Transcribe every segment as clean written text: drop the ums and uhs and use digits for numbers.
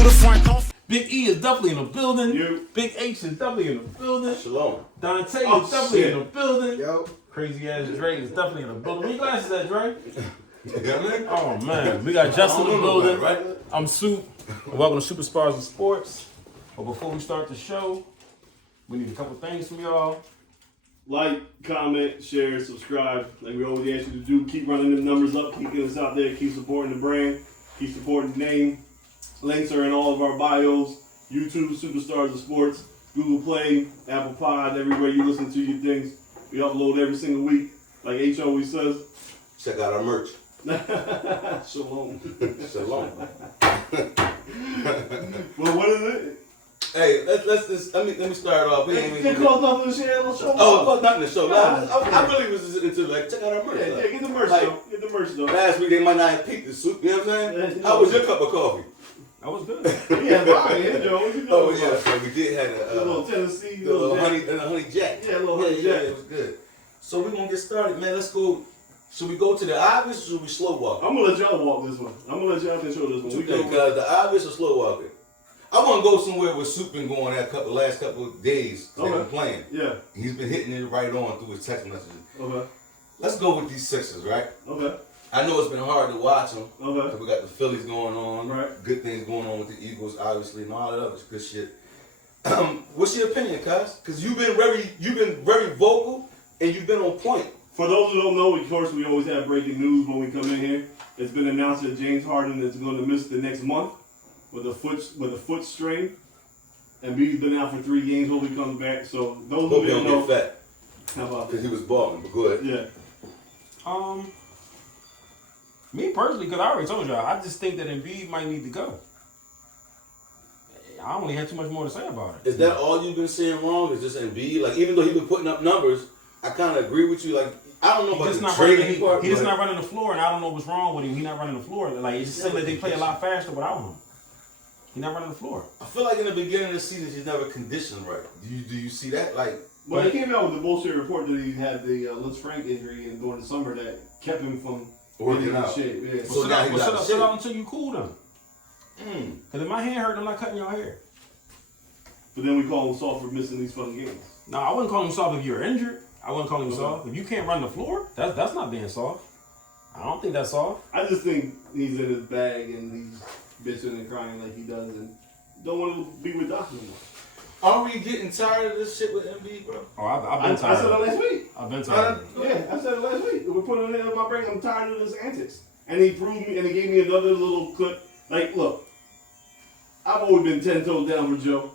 to the front. Big E is definitely in the building. You. Big H is definitely in the building. Shalom. Dante is definitely in the building. Yo. Crazy ass Dre is definitely in the building. Where your glasses at, Dre? Yeah, man. Oh man, we got Justin in the building. Right? I'm Soup. And welcome to Superstars of Sports. But before we start the show, we need a couple things from y'all. Like, comment, share, subscribe. Like we always ask you to do. Keep running them numbers up. Keep getting us out there. Keep supporting the brand. Keep supporting the name. Links are in all of our bios. YouTube, Superstars of Sports. Google Play, Apple Pod, everywhere you listen to your things. We upload every single week. Like H always says. Check out our merch. Shalom. Shalom. Well, what is it? Hey, let's just let me start off. We ain't They even called nothing to share. Let's show Oh, off. fuck nothing to show. God. I really was just into like check out our merch. Yeah, like, get the merch like, though. Get the merch though. Last week they might not have peaked the soup. You know what I'm saying? How was your cup of coffee? That was good. Yeah, fine, yeah, Joe. What you doing? Oh yeah, so we did have A little Tennessee, the little Jack. honey jack. Yeah, a little honey Yeah, jack. it was good. So we're gonna get started, man. Let's go. Should we go to the obvious or should we slow walk? I'm gonna let y'all walk this one. I'm gonna let y'all control this one. What you think? The obvious or slow walking? I want to go somewhere where Soup been going that last couple of days. They've been playing. Yeah. He's been hitting it right on through his text messages. Okay. Let's go with these Sixers, right? Okay. I know it's been hard to watch them. Okay. We got the Phillies going on. Right. Good things going on with the Eagles, obviously, and all that other good shit. What's your opinion, Cuz? Because you've been very vocal and you've been on point. For those who don't know, of course, we always have breaking news when we come in here. It's been announced that James Harden is going to miss the next month with a foot strain, and he's been out for 3 games. Hope he comes back. So those Hope who he don't don't know, get fat how about because that? he was balling. But go ahead. Yeah. Me personally, because I already told y'all, I just think that Embiid might need to go. I don't really have too much more to say about it. Is that all you've been saying wrong? Is just Embiid? Like, even though he's been putting up numbers, I kind of agree with you. Like, I don't know about the trading part. He's just not running the floor, and I don't know what's wrong with him. He's not running the floor. Like, it just seems like they play a lot faster without him. He's not running the floor. I feel like in the beginning of the season, he's never conditioned right. Do you see that? Like, Well, he came out with the bullshit report that he had the Liz Frank injury and during the summer that kept him from working getting in out. shape. Yeah. So now he's out of sit shape. out until you cool them. Because if my hand hurt, I'm not cutting your hair. But then we call him soft for missing these fucking games. No, I wouldn't call him soft if you're injured. I wouldn't call him soft. If you can't run the floor, that's not being soft. I don't think that's soft. I just think he's in his bag and he's bitching and crying like he does and don't want to be with Doc anymore. Are we getting tired of this shit with Embiid, bro? Oh, I've I been tired. said that last week. I've been tired. Yeah, I said it last week. We're putting it in my brain. I'm tired of his antics. And he proved me, and he gave me another little clip. Like, look, I've always been 10 toes down for Joe.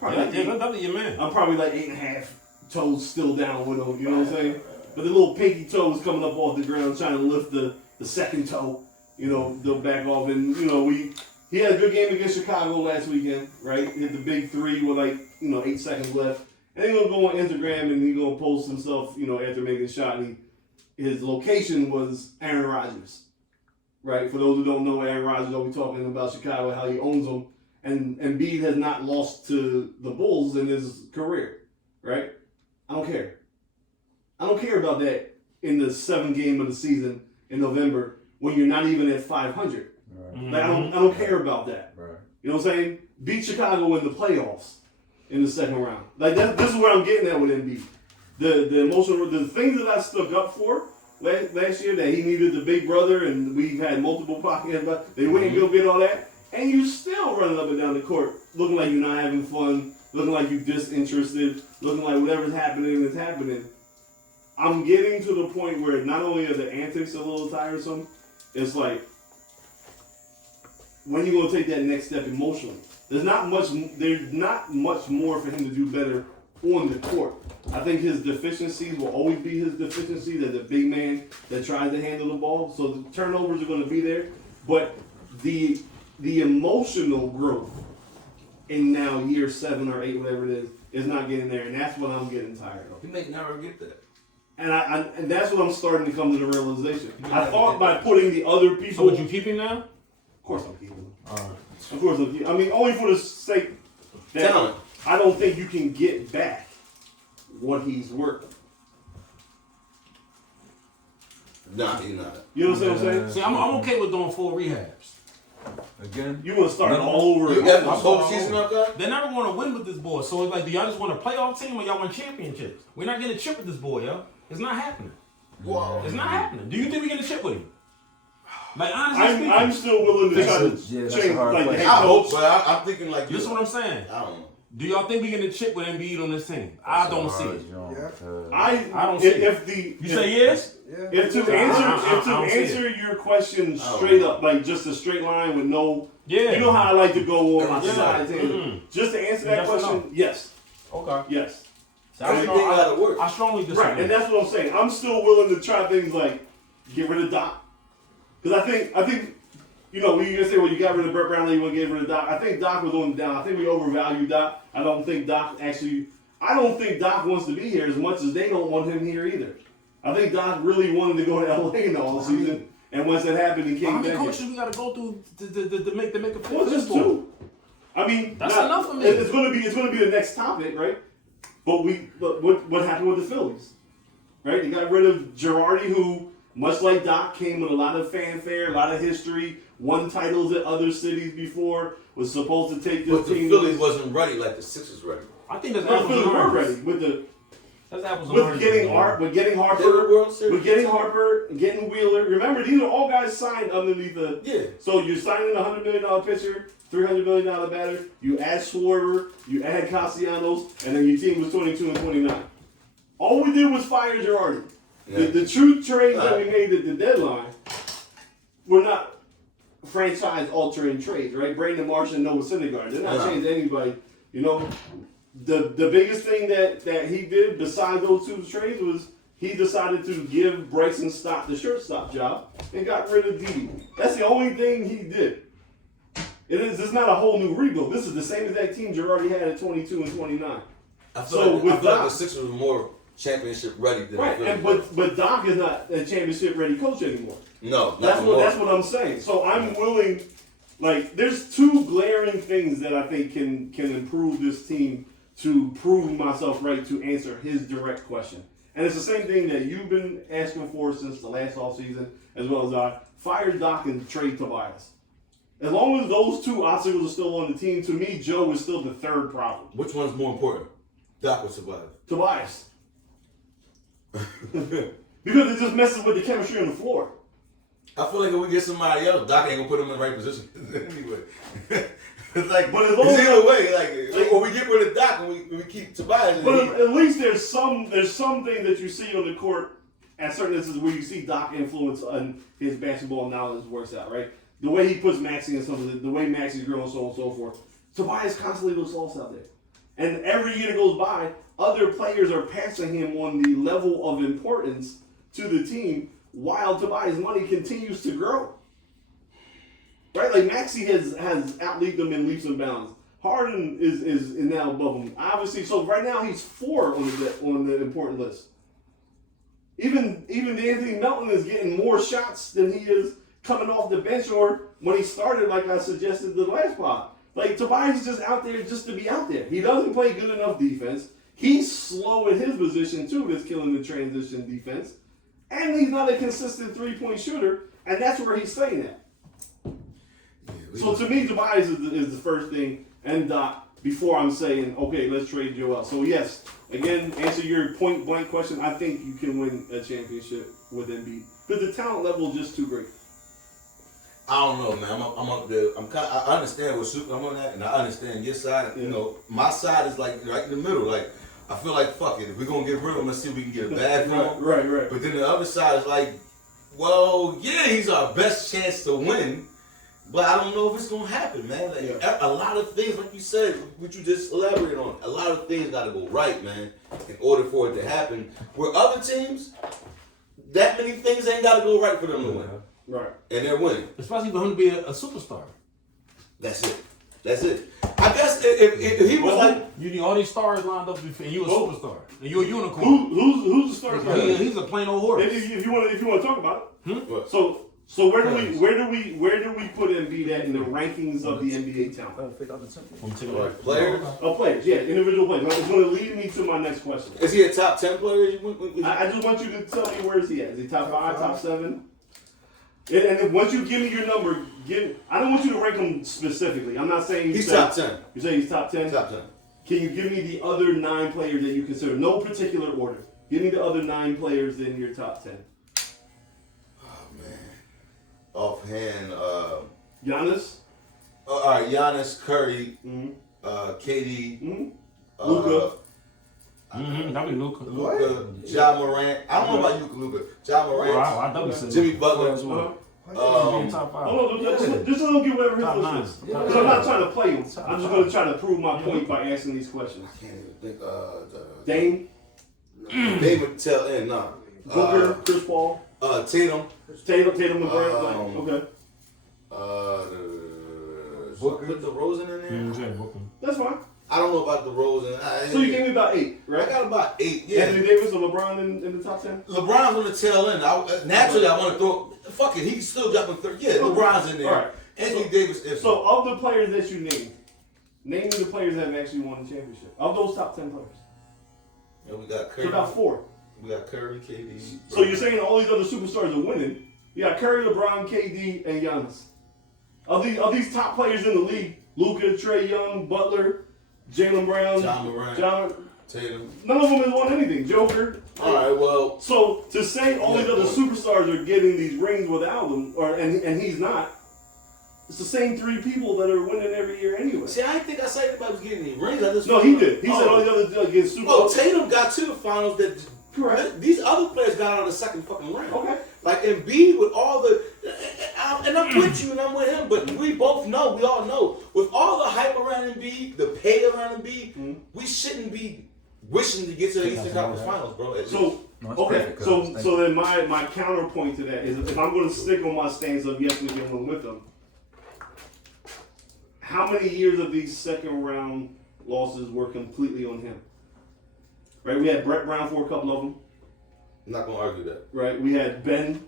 That's your man. I'm probably like 8.5 toes still down with him. You know what I'm saying? But the little pinky toe is coming up off the ground, trying to lift the second toe. You know, they'll back off, and you know he had a good game against Chicago last weekend, right? Hit the big 3 with 8 seconds left. And he's gonna go on Instagram and he's gonna post himself, after making a shot. And his location was Aaron Rodgers, right? For those who don't know, Aaron Rodgers, I'll be talking about Chicago, how he owns them. And Embiid has not lost to the Bulls in his career, right? I don't care. I don't care about that in the 7th game of the season in November when you're not even at 500. Right. Like, I don't care about that. Right. You know what I'm saying? Beat Chicago in the playoffs in the 2nd round. Like this is where I'm getting at with Embiid. The emotional, the things that I stuck up for last year, that he needed the big brother, and we've had multiple pockets, but they went and go get all that, and you still running up and down the court looking like you're not having fun, looking like you're disinterested, looking like whatever's happening is happening. I'm getting to the point where not only are the antics a little tiresome, it's like, when are you going to take that next step emotionally? There's not much more for him to do better on the court. I think his deficiencies will always be his deficiencies as a big man that tries to handle the ball. So the turnovers are going to be there. But the emotional growth in now year 7 or 8, whatever it is not getting there. And that's what I'm getting tired of. He may never get that. And that's what I'm starting to come to the realization. I thought by putting the other people... So would you keep him now? Of course I'm keeping him. All right. Of course I'm keeping him. I mean, only for the sake that Talent. I don't think you can get back what he's worth. Nah, he's not. You know what I'm saying? See, I'm okay with doing full rehabs. Again? You want to start all over You again? got the whole season up there? They're never going to win with this boy. So it's like, do y'all just want a playoff team or y'all want championships? We're not getting a chip with this boy, yo. It's not happening. Whoa. It's not happening. Do you think we get a chip with him? Like, honestly speaking. I'm still willing to try to that's a change hard like the question. head I hope, coach. but I'm thinking like This is what I'm saying. I don't know. Do y'all think we get a chip with Embiid on this team? I don't see it. I don't see if You say yes? If to answer your question straight up, like just a straight line with no, Yeah. you know how I like to go on my Yeah. sides. Just to answer that Yes or question, no? yes, Okay. yes, Everything gotta work. I strongly disagree. right, and that's what I'm saying. I'm still willing to try things like get rid of Doc, because I think. You know, when you say, well, you got rid of Brett Brownlee, you want to get rid of Doc. I think Doc was on the down. I think we overvalue Doc. I don't think Doc wants to be here as much as they don't want him here either. I think Doc really wanted to go to LA in the all season, and once that happened, he came How many back. coaches we got to go through to make a fit? Well, just two. I mean, That's enough for me. It's going to be the next topic, right? But what happened with the Phillies, right? They got rid of Girardi, who, much like Doc, came with a lot of fanfare, a lot of history, won titles at other cities before, was supposed to take this But the team. Phillies wasn't ready like the Sixers ready. I think that's The apples Phillies and were oranges. ready with That's apples and with oranges. getting man. Harper, getting Wheeler. Remember, these are all guys signed underneath the. Yeah. So you're signing a $100 million pitcher, $300 million batter. You add Schwarber, you add Castellanos, and then your team was 22 and 29. All we did was fire Girardi. Yeah. The true trades that we made at the deadline were not franchise-altering trades, right? Brandon Marsh and Noah Syndergaard. They're not changing anybody. You know, the biggest thing that he did besides those two trades was he decided to give Bryson Stott the shortstop job and got rid of Didi. That's the only thing he did. It's not a whole new rebuild. This is the same exact team Girardi had at 22 and 29. I So feel like with the Doc- Sixers were more championship ready than Right, the Phillies. and but Doc is not a championship-ready coach anymore. No, not That's more. what I'm saying. So I'm willing. Like, there's two glaring things that I think can improve this team to prove myself right to answer his direct question. And it's the same thing that you've been asking for since the last offseason, as well as I. Fire Doc and trade Tobias. As long as those two obstacles are still on the team, to me, Joe is still the third problem. Which one's more important? Doc or Tobias? Tobias. Because it just messes with the chemistry on the floor. I feel like if we get somebody else, Doc ain't gonna put him in the right position anyway. It's like, But as long it's as- either way, like, or we get rid of Doc and we keep Tobias. But at least there's something that you see on the court at certain instances where you see Doc influence on his basketball knowledge works out, right? The way he puts Maxey in something, the way Maxey's growing, so on and so forth. Tobias constantly looks lost out there. And every year that goes by, other players are passing him on the level of importance to the team while Tobias' money continues to grow. Right? Like Maxey has outleaped him in leaps and bounds. Harden is now above him. Obviously, so right now he's 4 on the important list. Even Anthony Melton is getting more shots than he is coming off the bench or when he started, like I suggested the last pod. Like Tobias is just out there just to be out there. He doesn't play good enough defense. He's slow in his position too. That's killing the transition defense. And he's not a consistent 3-point shooter, and that's where he's staying at. So to me, Tobias is the first thing, and Doc, before I'm saying, okay, let's trade Joel. So yes, again, answer your point blank question. I think you can win a championship with Embiid because the talent level is just too great. I don't know, man. I'm up there. I understand what Soupa I'm on that, and I understand your side. You know, my side is like right in the middle. Like, I feel like fuck it. If we're gonna get rid of him, let's see if we can get a bag from him. Right. But then the other side is like, well, yeah, he's our best chance to win, but I don't know if it's gonna happen, man. Like, a lot of things, like you said, what you just elaborated on, a lot of things gotta go right, man, in order for it to happen. Where other teams, that many things ain't gotta go right for them to win. Right. And they're winning. Especially for him to be a superstar. That's it. I guess if he was like, You need all these stars lined up before you a superstar. And you're a unicorn. Who's the star? He's a plain old horse. If you want to talk about it. what? So where do we put Embiid at in the rankings of the NBA talent? Like players? Oh, players, yeah, individual players. It's going to lead me to my next question. Is he a top 10 player? I just want you to tell me where is he at? Is he top 5, top 7? And then once you give me your number, I don't want you to rank him specifically. I'm not saying He's top 10. You say he's top 10? Top 10. Can you give me the other 9 players that you consider? No particular order. Give me the other 9 players in your top 10. Oh, man. Offhand, Giannis? all right, Giannis, Curry, KD, Luka. That'd be Luka. Luka, Ja Morant. I don't know about you, Luka. Ja Morant, I double said Jimmy Luka Butler. as well. Top 5. Hold on, just don't give whatever his Top list 9. is. Because I'm not trying to play him. I'm just going to try to prove my point by asking these questions. I can't even think. Dame? David Tell in, nah. Booker? Chris Paul? Tatum. Tatum and Brown? Okay. Booker. Put the Rosen in there? Booker. That's fine. I don't know about the Rosen. So you gave me about 8, I right? got about 8, yeah. Anthony Davis or LeBron in the top 10? LeBron's on the tail end. Naturally, I want to throw. Fuck it, he's still dropping 30. Yeah, LeBron's in there. All right. Anthony Davis. So of the players that you named, name me the players that have actually won the championship. Of those top 10 players. Yeah, we got Curry. So about 4. We got Curry, KD. So you're saying all these other superstars are winning. You got Curry, LeBron, KD, and Giannis. Of these top players in the league, Luka, Trae Young, Butler, Jaylen Brown, Ja Morant, Tatum. None of them has won anything. Joker. All right, well. So to say all these other superstars are getting these rings without him, and he's not, it's the same 3 people that are winning every year anyway. See, I didn't think I said anybody was getting any rings. I just No, he did. He said all the others get super. Well, Tatum got to the finals. That Correct. These other players got out of the second fucking round. Okay. Like Embiid with all the, and I'm with you and I'm with him, but we all know, with all the hype around Embiid, the pay around Embiid, we shouldn't be wishing to get to the Eastern Conference Finals, bro. So okay, so then my counterpoint to that is if I'm going to stick on my stance of yes, we can win with them. How many years of these second round losses were completely on him? Right, we had Brett Brown for a couple of them. I'm not gonna argue that. Right, we had Ben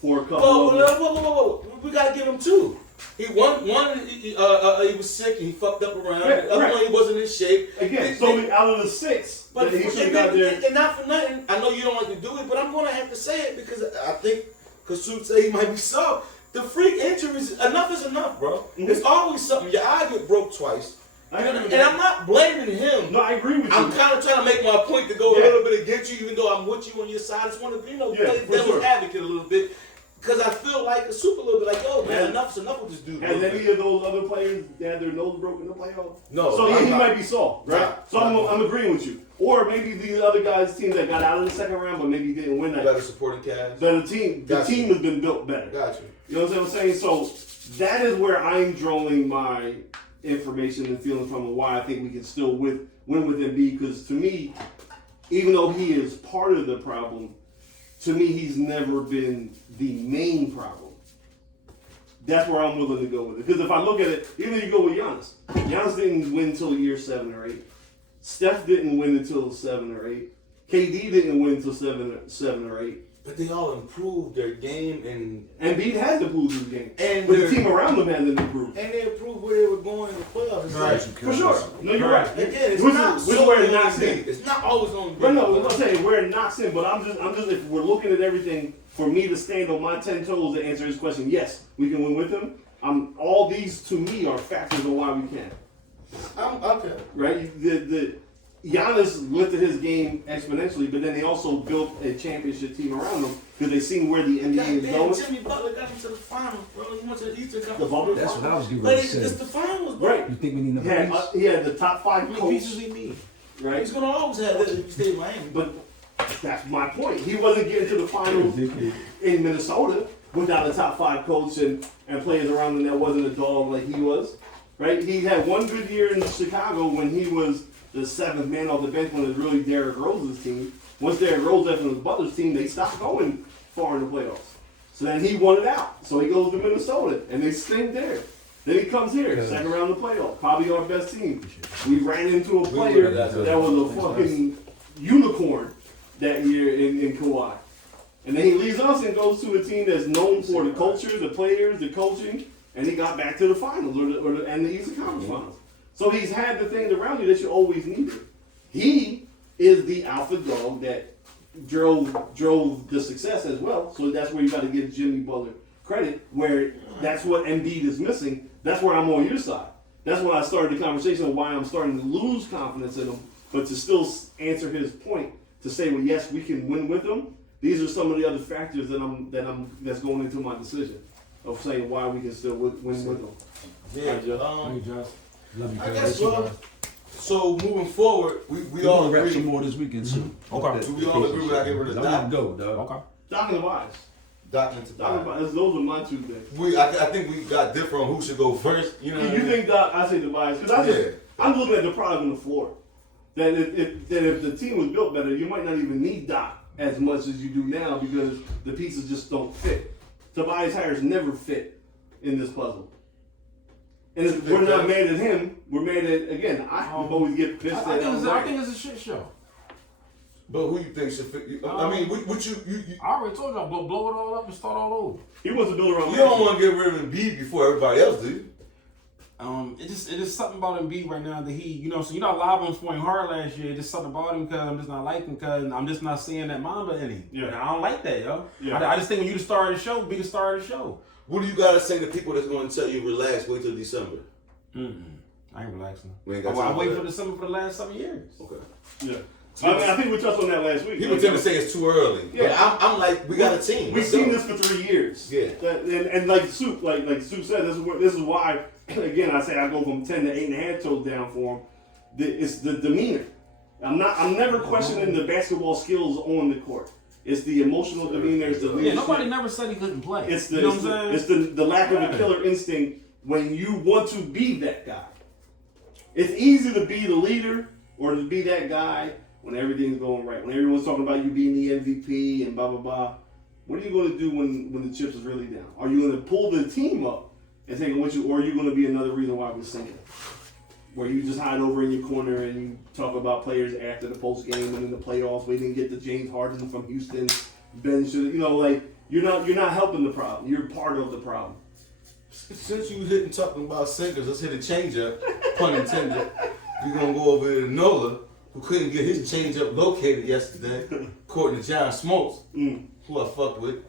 for a couple of them. Whoa. We gotta give him 2. He won. He was sick and he fucked up around. Right, the other right. one, he wasn't in shape. Again, out of the 6, But that he should have got there. and not for nothing, I know you don't like to do it, but I'm gonna have to say it because I think Kasut say he might be soft. The freak injuries, enough is enough, bro. Mm-hmm. There's always something. Your eye get broke twice. And I'm not blaming him. No, I agree with you. I'm kind of trying to make my point to go a little bit against you, even though I'm with you on your side. I just want to, play devil's advocate a little bit. Because I feel like a super little bit like, yo, man, enough's enough with this dude. Has any of those other players had their nose broken in the playoffs? No. So he might be soft, right? So I'm agreeing with you. Or maybe these other guys' teams that got out of the second round, but maybe didn't win that. Better supporting cast. The team has been built better. Got you. You know what I'm saying? So that is where I'm drawing my information and feeling from and why I think we can still win with Embiid. Because to me, even though he is part of the problem, to me he's never been the main problem. That's where I'm willing to go with it. Because if I look at it, even if you go with Giannis, Giannis didn't win until year 7 or 8. Steph didn't win until 7 or 8. KD didn't win until 7 or 8. But they all improved their game and Embiid has improved his game. And but the team around them hasn't improved. And they improved where they were going in the playoffs. Right. For sure. No, you're right. Again, it's which not is where it knocks in. It's not always going to be. But no, I'm saying where it knocks in. But I'm just if we're looking at everything, for me to stand on my 10 toes to answer his question, yes, we can win with him. All these to me are factors on why we can. Okay. Right? The Giannis lifted his game exponentially, but then they also built a championship team around him because they seen where the NBA is going. Jimmy Butler got him to the finals, bro. He went to the Eastern Conference. The bubble. That's what I was getting But ready to it's say. the finals, bro. Right. You think we need another piece? He had the top 5 How many coach. pieces we need? Right? He's gonna always have that if he stay in Miami. But that's my point. He wasn't getting to the finals in Minnesota without a top 5 coach and players around him that wasn't a dog like he was. Right? He had one good year in Chicago when he was the 7th man off the bench when it was really Derrick Rose's team. Once Derrick Rose left and it was Butler's team, they stopped going far in the playoffs. So then he won it out. So he goes to Minnesota and they stink there. Then he comes here, second round of the playoff, probably our best team. We ran into a player that was a fucking unicorn that year in Kawhi. And then he leaves us and goes to a team that's known for the culture, the players, the coaching, and he got back to the finals and the Eastern Conference Finals. So he's had the things around you that you always needed. He is the alpha dog that drove the success as well. So that's where you got to give Jimmy Butler credit where that's what Embiid is missing. That's where I'm on your side. That's when I started the conversation of why I'm starting to lose confidence in him. But to still answer his point, to say, well, yes, we can win with him. These are some of the other factors that's going into my decision of saying why we can still win with them. Yeah. Thank you, Josh. Love you, I guys. guess so moving forward, we all rap some agree. more this weekend too. Okay. Do we all agree with I get rid of I'm Doc? gonna go, dog. Okay. Doc and Tobias. Doc and Doc and Tobias. Tobias. Those are my two things. I think we got different on who should go first. You know what I You mean? think Doc? I say Tobias because I'm looking at the product on the floor. That if the team was built better, you might not even need Doc as much as you do now because the pieces just don't fit. Tobias Harris never fit in this puzzle. And if we're not mad at him, we're mad at, again, I always get pissed I at think it's a shit show. But who you think should fit? I mean, what you I already told y'all, blow it all up and start all over. He wants to build around you don't want to get rid of Embiid before everybody else, do you? It is something about Embiid right now that he, so I lobbed him for him hard last year. Just something about him because I'm just not liking because I'm just not seeing that Mamba in him. Yeah. And I don't like that, yo. Yeah. I just think when you the star of the show, be the star of the show. What do you gotta say to people that's going to tell you relax, wait till December? I ain't relaxing. We ain't got I time for waited that. for December for the last 7 years. Okay. Yeah. I think we touched on that last week. People tend to say it's too early. Yeah. But I'm like, we got a team. We've Let's seen go. this for 3 years. Yeah. And like Soup, like Soup said, this is why. Again, I say I go from 10 to 8.5 toes down for him. It's the demeanor. I'm never questioning the basketball skills on the court. It's the emotional demeanor. It's the leadership. Yeah, nobody never said he couldn't play. It's the you know what I'm saying? it's the lack of a killer instinct when you want to be that guy. It's easy to be the leader or to be that guy when everything's going right. When everyone's talking about you being the MVP and blah blah blah. What are you going to do when the chips is really down? Are you going to pull the team up and take them with you, or are you going to be another reason why we're sinking? Where you just hide over in your corner and you talk about players after the post game and in the playoffs. We didn't get the James Harden from Houston. Ben should, like you're not helping the problem. You're part of the problem. Since you hitting talking about sinkers, let's hit a changeup, pun intended. We're gonna go over to Nola, who couldn't get his changeup located yesterday, according to John Smoltz, who I fucked with.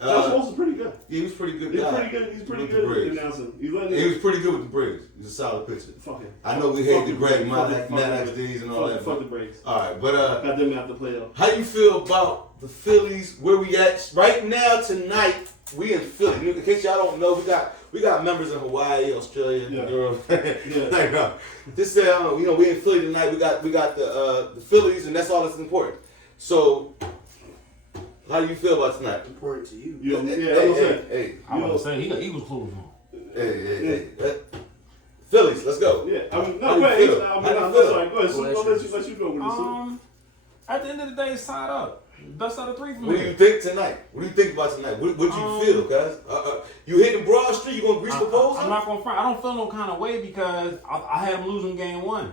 Josh Smoltz is pretty good. Yeah, he was pretty good. He's guy. pretty good. He's pretty With the good at Braves. announcing. He was pretty good with the Braves. He's a solid pitcher. Fucking. I know we hate the Greg Fuck Maddox D's and all that. Fuck the Braves. All right, but Got them out the playoff. how you feel about the Phillies? Where we at right now tonight? We in Philly. In case y'all don't know, we got members in Hawaii, Australia, Yeah. Europe. Yeah. Like, just say, we in Philly tonight. We got the Phillies, and that's all that's important. So, how do you feel about tonight? Important to you. Yeah, Hey, that's what I'm saying. hey, I was gonna say he was close on. hey. Phillies, let's go. Yeah, I mean, How no, you go ahead. feel? I'm How you sorry. Go ahead. Well, Soup, I'll let you go with this. At the end of the day, it's tied up. Best out of 3 for me. What do you think tonight? What do you think about tonight? What do you feel, guys? You hitting Broad Street? You gonna reach the post? I'm not gonna front. I don't feel no kind of way because I had them losing game 1,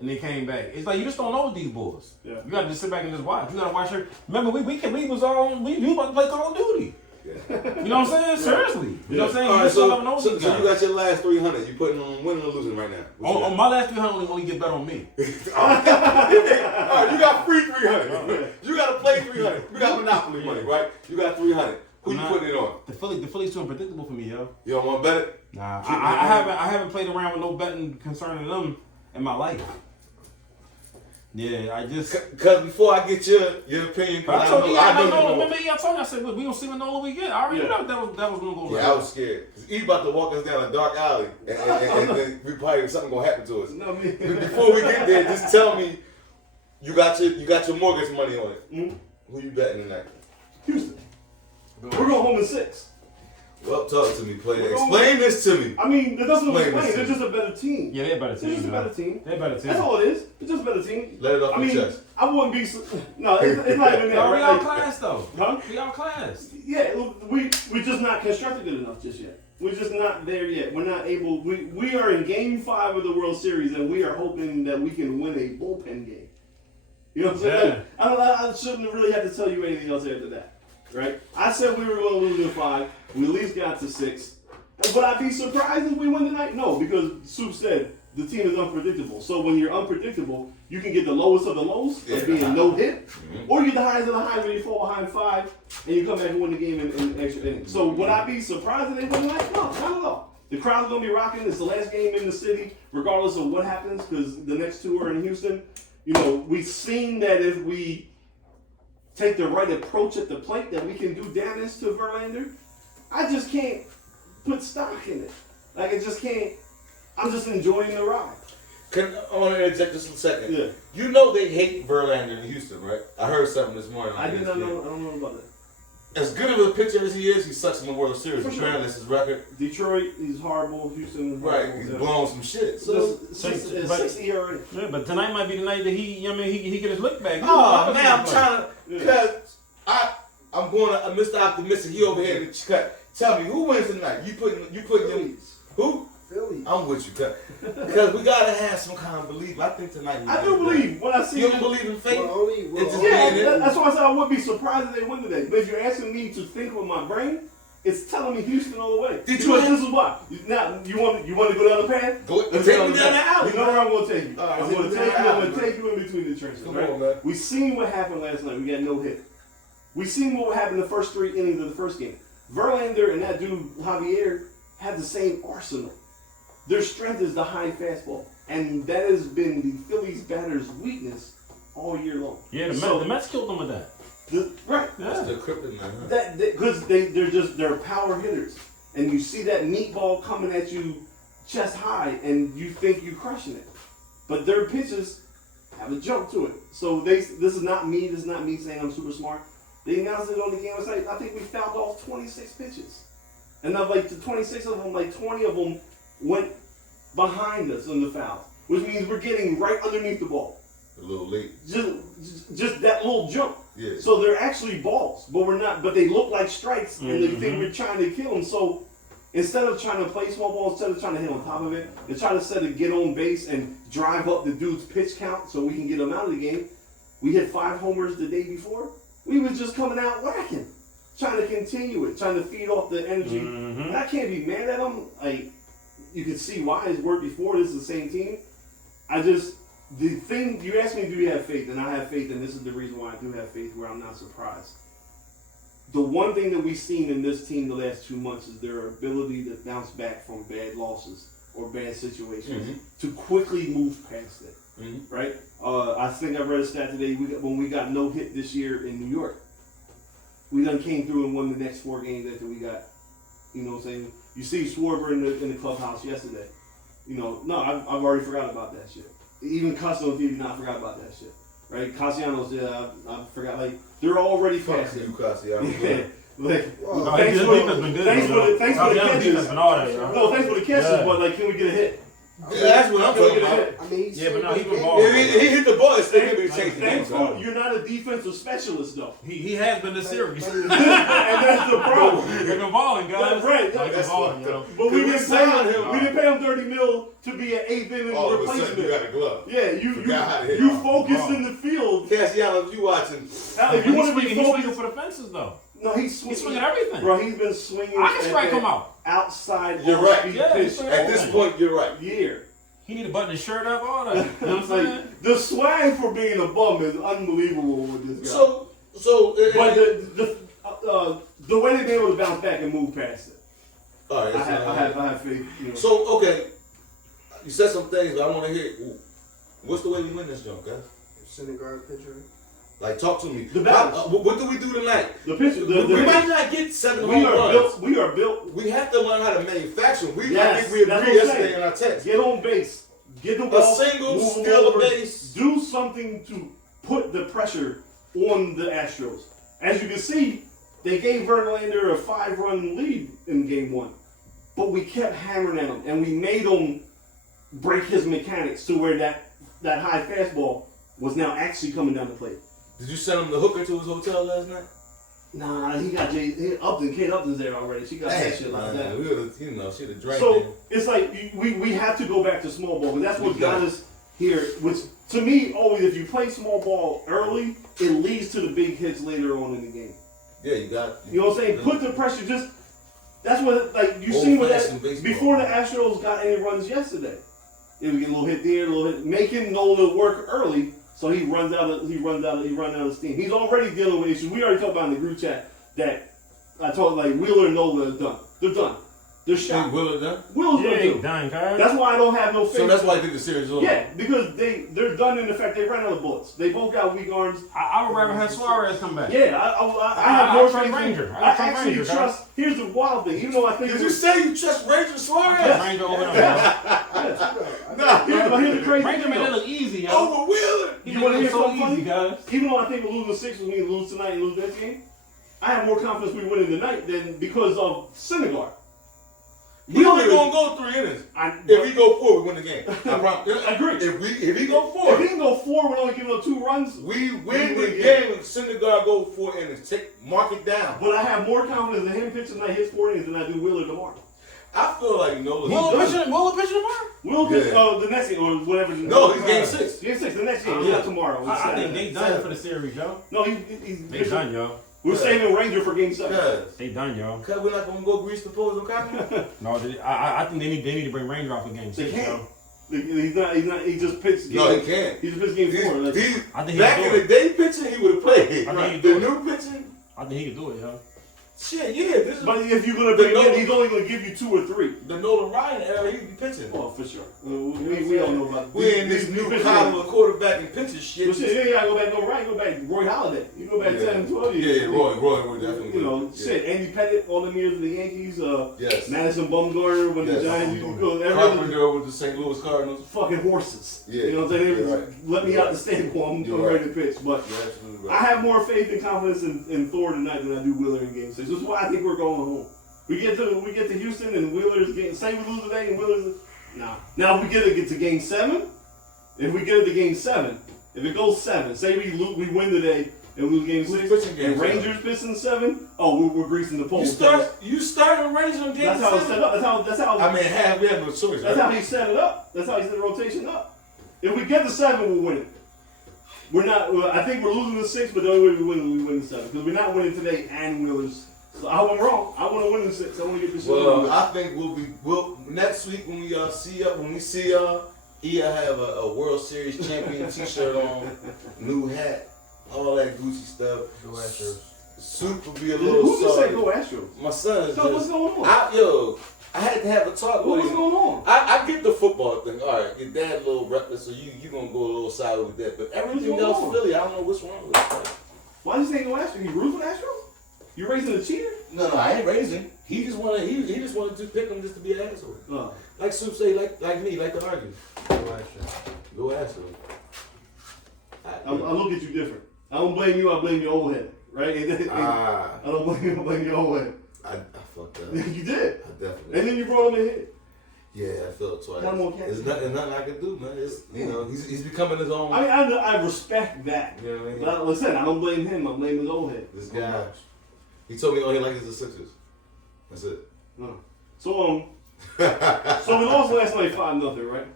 and they came back. It's like you just don't know with these boys. Yeah. You gotta just sit back and just watch. You gotta watch her. Remember, we was all we about to play Call of Duty. Yeah. You know what I'm saying? Seriously. You know what I'm saying? All You right, just don't never know so these you guys. got your last 300. You putting on winning or losing right now? What you On my last 300 only get better on me. All right, you got free 300. You got to play 300. You got Monopoly money, right? You got 300. Who you putting it on? The Phillies too unpredictable for me, yo. You don't want to bet it? Nah, I haven't played around with no betting concerning them in my life. Yeah, I just. Because before I get your opinion, I I told you, know I you remember I told you, I said, look, we gonna see what Nola we get. I already knew that was gonna go. Yeah, I was scared. He about to walk us down a dark alley, and then we probably something gonna happen to us. No, me. But before we get there, just tell me you got your mortgage money on it. Mhm. Who you betting tonight? Houston. We're going home in 6. Well, talk to me, player. Explain this to me. I mean, it doesn't Explain explain. this. They're just a better team. Yeah, they're a better team. They're just a better team. They're a better team. That's all it is. It's just a better team. Let it off I your mean, chest. I wouldn't be. No, it's not even that. No, we Right? all Like, class though. Huh? We all class. yeah, we're just not constructed good enough just yet. We're just not there yet. We're not able. We are in Game 5 of the World Series, and we are hoping that we can win a bullpen game. You know what I'm saying? Yeah. I shouldn't really have to tell you anything else after that, right? I said we were going to lose in 5. We at least got to 6. Would I be surprised if we win tonight? No, because Soup said the team is unpredictable. So when you're unpredictable, you can get the lowest of the lows, Yeah. of being no hit, or you get the highest of the highs when you fall behind 5 and you come back and win the game in extra innings. So would I be surprised if they win tonight? No, not at all. The crowd's gonna be rocking. It's the last game in the city, regardless of what happens, because the next 2 are in Houston. You know, we've seen that if we take the right approach at the plate, that we can do damage to Verlander. I just can't put stock in it. Like, I just can't. I'm just enjoying the ride. I want to interject just a second. Yeah. You know they hate Verlander in Houston, right? I heard something this morning. I did not know. I don't know about that. As good of a pitcher as he is, he sucks in the World Series. For sure. Apparently, that's his record. Detroit, he's horrible. Houston, is Right, horrible. he's Yeah. blowing some shit. So, So- 60 ERA. Yeah, but tonight might be the night that he get his lick back. Oh man, I'm trying to Yeah. because I'm going to Mr. Optimistic. He over here to cut. Tell me who wins tonight? You putting him? Who? Philly. I'm with you, because we gotta have some kind of belief. I think tonight. I do believe when I see. You don't believe in fate? It's just Yeah, being in. that's why I said I would be surprised if they win today. But if you're asking me to think with my brain, it's telling me Houston all the way. Did you Because ask- this is why. Now you want to go down the path? Go Let's take go me down the alley. You know where I'm going to take you. All right, I'm take going me to down take the you. I'm alley, going to take you in between the trenches. Come right? on, man. We seen what happened last night. We got no hit. We seen what happened the first 3 innings of the first game. Verlander and that dude Javier had the same arsenal. Their strength is the high fastball, and that has been the Phillies batter's weakness all year long. Yeah, the Mets killed them with that. Right. That's Yeah. the kryptonite. Huh? That because they're power hitters, and you see that meatball coming at you chest high, and you think you're crushing it, but their pitches have a jump to it. So this is not me. This is not me saying I'm super smart. They announced it on the game last night. I think we fouled off 26 pitches, and of like the 26 of them, like 20 of them went behind us on the foul, which means we're getting right underneath the ball. A little late. Just that little jump. Yeah. So they're actually balls, but we're not. But they look like strikes, and they think Mhm. we're trying to kill them. So instead of trying to play small ball, instead of trying to hit on top of it, and try to get on base and drive up the dude's pitch count so we can get him out of the game, we hit 5 homers the day before. We was just coming out whacking, trying to continue it, trying to feed off the energy. Mhm. And I can't be mad at him. Like, you can see why his work before. This is the same team. The thing you asked me, do you have faith? And I have faith, and this is the reason why I do have faith, where I'm not surprised. The one thing that we've seen in this team the last 2 months is their ability to bounce back from bad losses or bad situations, to quickly move past it. Mm-hmm. Right? I think I read a stat today. When we got no hit this year in New York, we done came through and won the next 4 games after we got. You know what I'm saying? You see Schwarber in the clubhouse yesterday. You know, no, I've already forgot about that shit. Even Costello did not forgot about that shit. Right? Castellanos, yeah, I forgot. Like, they're already Fuck past you, it. Castellanos. Yeah. Like, Oh, thanks his for defense been good, thanks though, for the Castellanos' catches. defense been all that, yo. No, thanks for the catches, Yeah. but like, can we get a hit? Yeah, that's what I'm Can we talking get a about. hit? I mean, he's Yeah, but no, he been been balling. If he hit the ball, it's still gonna be changed. Thanks for you're not a defensive specialist though. He has been this series. And that's the problem. He's been balling, guys. That's right. He's been That's balling, fucked yo. up. But we Cause we didn't signed pay him. him. We didn't pay him $30 million to be an 8th inning All of a sudden, replacement. you got a glove. Yeah, you Forgot how to hit you off. focused in the field. Castellanos, you watching? Now, if He's you want to be swinging focused, for the fences, though. no, he's He's swinging everything. Bro, he's been swinging. I can at strike that him out. Outside. You're right. off-speed Yeah, he's pitch swinging At this point, you're right. year. He need to button his shirt up, all that. You know what I'm It's saying? like the swag for being a bum is unbelievable with this guy. But the way they've been able to bounce back and move past it, all right. I have faith. You know. So okay, you said some things, but I want to hear. What's the way we win this jump, guys? Syndergaard pitcher. Like, talk to me. The balance. What do we do tonight? The pitcher, We might not get 7 we home are runs. built. We are built. We have to learn how to manufacture. I Yes, think we that's agreed what I'm yesterday saying. in our text. Get on base. Get the ball. single, move 'em steal a over, base. Do something to put the pressure on the Astros. As you can see, they gave Verlander a 5-run lead in Game 1, but we kept hammering at him, and we made him break his mechanics to where that high fastball was now actually coming down the plate. Did you send him the hooker to his hotel last night? Nah, he got Kate Upton's there already. She got that shit like that. We would've, she'd have drank So it. it's like we have to go back to small ball, because that's what We got got us here. Which to me, always, if you play small ball early, it leads to the big hits later on in the game. Yeah, you got. You know what I'm saying? Put the pressure. That's what, like, you seen what that Old-fashioned baseball. before the Astros got any runs yesterday. If we get a little hit there, a little hit, making Nola work early, so he runs out of steam. He's already dealing with issues. We already talked about in the group chat that I told like Wheeler and Nola are done. They're done. They're shot. Wheeler done? Wheeler's Yeah, gonna do. done, guys. That's why I don't have no faith. So that's why I think the series is over. Yeah, because they're done in the fact they ran out of bullets. They both got weak arms. I would rather have Suarez come back. Yeah, I have more trust faith. Ranger. I actually trust. Here's the wild thing. Even though I think Did you say you trust Ranger Suarez? Ranger over them. Nah. Here's the crazy Ranger thing. made it though. look easy, yo. Over Wheeler. He You made wanna it hear look so something funny? easy, guys. Even though I think we're losing 6 with me, lose tonight and lose this game, I have more confidence we win tonight than because of Syndergaard. We only gonna go 3 innings. If he go 4, we win the game. I promise. Agreed. If he go 4, If he can go 4 with only giving up 2 runs, we win the game. If Syndergaard go 4 innings, mark it down. but I have more confidence in him pitching tonight his 4 innings than I do Wheeler tomorrow. I feel like Nola. Will pitching tomorrow? Will pitch Yeah. The next game or whatever. No, he's game 6. Game 6. The next game. Yeah. Not tomorrow. It's I think Saturday. they done for the series, yo. No, he's They done, yo. We're saving Ranger for game 7. They done, yo. Cause we're not gonna go grease the poles on Cotton. No, I think they need to bring Ranger off the game. They 6, can't. yo. He's not. He just pitched. No, he can't. He just pitched game 4. Like, I think he Back can in do the it. day pitching, he would have played. I think he The do it. new pitching, I think he can do it, yo. shit, yeah. This is but if you're gonna bring him, he's only gonna give you 2 or 3. the Nolan Ryan era. He'd be pitching. Oh, for sure. We all know about. We in this new caliber quarterback and pitching shit. But shit, you gotta go back. Go right. Go back. Roy Halladay. You go back 10 and 12 years. Yeah, Roy would definitely. You know, yeah. shit. Andy Pettit, all them years of the Yankees. Yes. Madison Bumgarner when Yes. the Giants used to go. Everyone Carpenter with the St. Louis Cardinals. fucking horses. Yeah. You know what I'm saying? They You're just right. let me out the stable. I'm You're ready to pitch. But You're absolutely I right. have more faith and confidence in Thor tonight than I do Wheeler in Game 6. That's why I think we're going home. We get to Houston and Wheeler's game. Say we lose today and Wheeler's nah. Now if we get to Game 7, if we get it to Game 7, if it goes 7, say we win today and lose Game Who's 6, pitching Game and 7? Rangers pitching 7. Oh, we're greasing the pole. You start Rangers on game That's how it's set 7. up. That's how. I mean, we have no choice. That's Right? how he set it up. That's how he set the rotation up. If we get to 7, we'll win it. We're not. I think we're losing the 6, but the only way we win the 7 because we're not winning today and Wheeler's. So I went wrong. I want to win the 6. I want to get this. Well, I think we'll next week when we see y'all, he'll have a World Series champion T-shirt on, new hat, all that Gucci stuff. Go Astros. Soup will be a little Who just said sorry. go Astros? My son is So what's just. going on? I had to have a talk with What's him. going on? I get the football thing. All right, your dad a little reckless, so you gonna go a little side with that. But everything What's going else, on? Philly, I don't know what's wrong with it. Why you saying go Astros? You root for Astros? You raising a cheater? No, I ain't raising. He just wanted to pick him just to be an asshole. Like Soup say, like me, like to argue. Go asshole. I look at you different. I don't blame you. I blame your old head, right? I don't blame you. I blame your old head. I fucked up. You did, I definitely. and then you brought him in here. Yeah, I felt twice. Got more cats. There's nothing I can do, man. It's, he's becoming his own. I respect that. You know what I mean? But listen, I don't blame him. I blame his old head. This guy. He told me all he likes is the Sixers. That's it. So so we lost last night 5-0, right?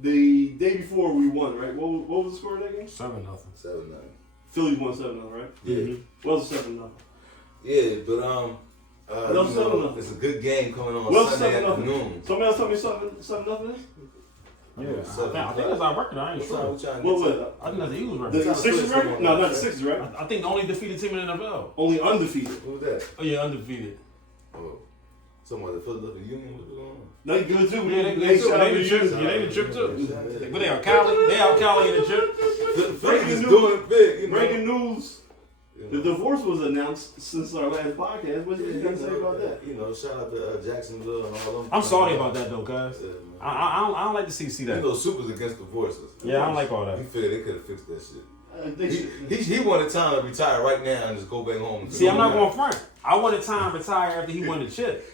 The day before we won, right? What was the score of that game? 7-0. 7-9. Phillies won 7-0, right? Yeah. What was 7-0? Yeah, but No, 7-0. it's a good game coming on Well, Sunday 7-0. afternoon. Somebody else told me something is? Yeah, I think it's our record. I ain't sure. What was it? I think that's the Eagles The record. Sixers record? No, not the Sixers, right? I think the only defeated team in the NFL. Only undefeated. Who was that? Oh yeah, undefeated. Oh, someone the Philadelphia Union. What's going on? They good too. Yeah, they good too. shout out They to the you. trip. Yeah, they the trip too. But they are Cali. They out Cali in the trip. Philly is doing big. You know? Breaking news. You The know. divorce was announced since our last podcast. What you got to say about that? You know, shout out to Jacksonville and all them. I'm sorry about that though, guys. Yeah, man. I don't like to see You that. know, Super's against divorces. Yeah, I don't like all that. He figured they could have fixed that shit. They should. He wanted time to retire right now and just go back home. See, I'm not going front. I wanted time to retire after he won the chip.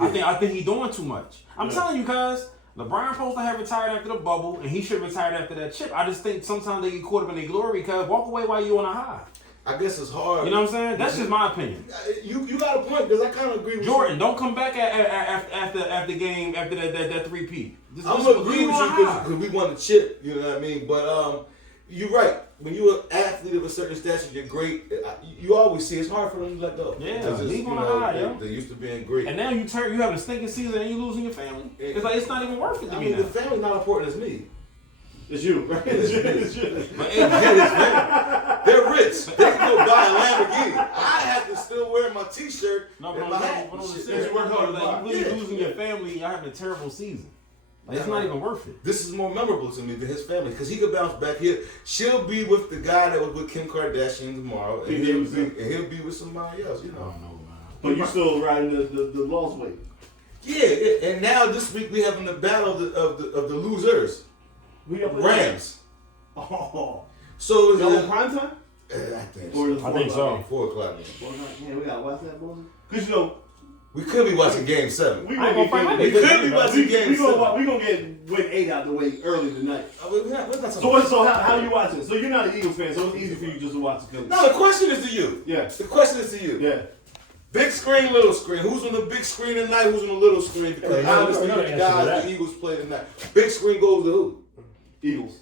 I think he doing too much. I'm telling you, guys. LeBron supposed to have retired after the bubble, and he should have retired after that chip. I just think sometimes they get caught up in their glory. Cause walk away while you on a high. I guess it's hard. You know what I'm saying? That's just my opinion. You got a point because I kind of agree with Jordan, you. don't come back after game after that 3-peat. I'm agreeing with you because we won the chip. You know what I mean? But you're right. When you're an athlete of a certain stature, you're great. You always see it's hard for them to let go. Yeah, Because leave you on a know, high, yo. They used to being great. And now you having a stinking season and you losing your family. It's like it's not even worth it to I me mean, now. the family's not important as me. It's you, right? It's you. But it is, man. They're rich. They can go buy a Lamborghini. I have to still wear my T-shirt No, and but my on hat. the and shit. serious note, like you really Yeah. losing your family, y'all having a terrible season. Like, it's not even worth it. This is more memorable to me than his family because he could bounce back here. She'll be with the guy that was with Kim Kardashian tomorrow, and he'll be with somebody else, you I know. don't know, man. But you still riding the lost weight. Yeah, and now this week we having the battle of the losers, Who y'all play? Rams. Oh. So is Y'all it? on prime time? I think Or so. is it I think 4 o'clock? so. 4 o'clock. Man. 4 o'clock? Yeah, we gotta watch that, boy. Cause you know We could be watching Game 7. we I ain't gonna fight my We nigga. could be watching Game 7. we gonna get win 8 out the way early tonight. We're not talking So how you watching? So you're not an Eagles fan, so it's easy for you just to watch the Phillies. No, the question is to you. Yeah. The question is to you. Yeah. Big screen, little screen. Who's on the big screen tonight? Who's on the little screen? Because Yeah, honestly, you know the the answer to guys that. the Eagles play tonight. Big screen goes to who? Eagles.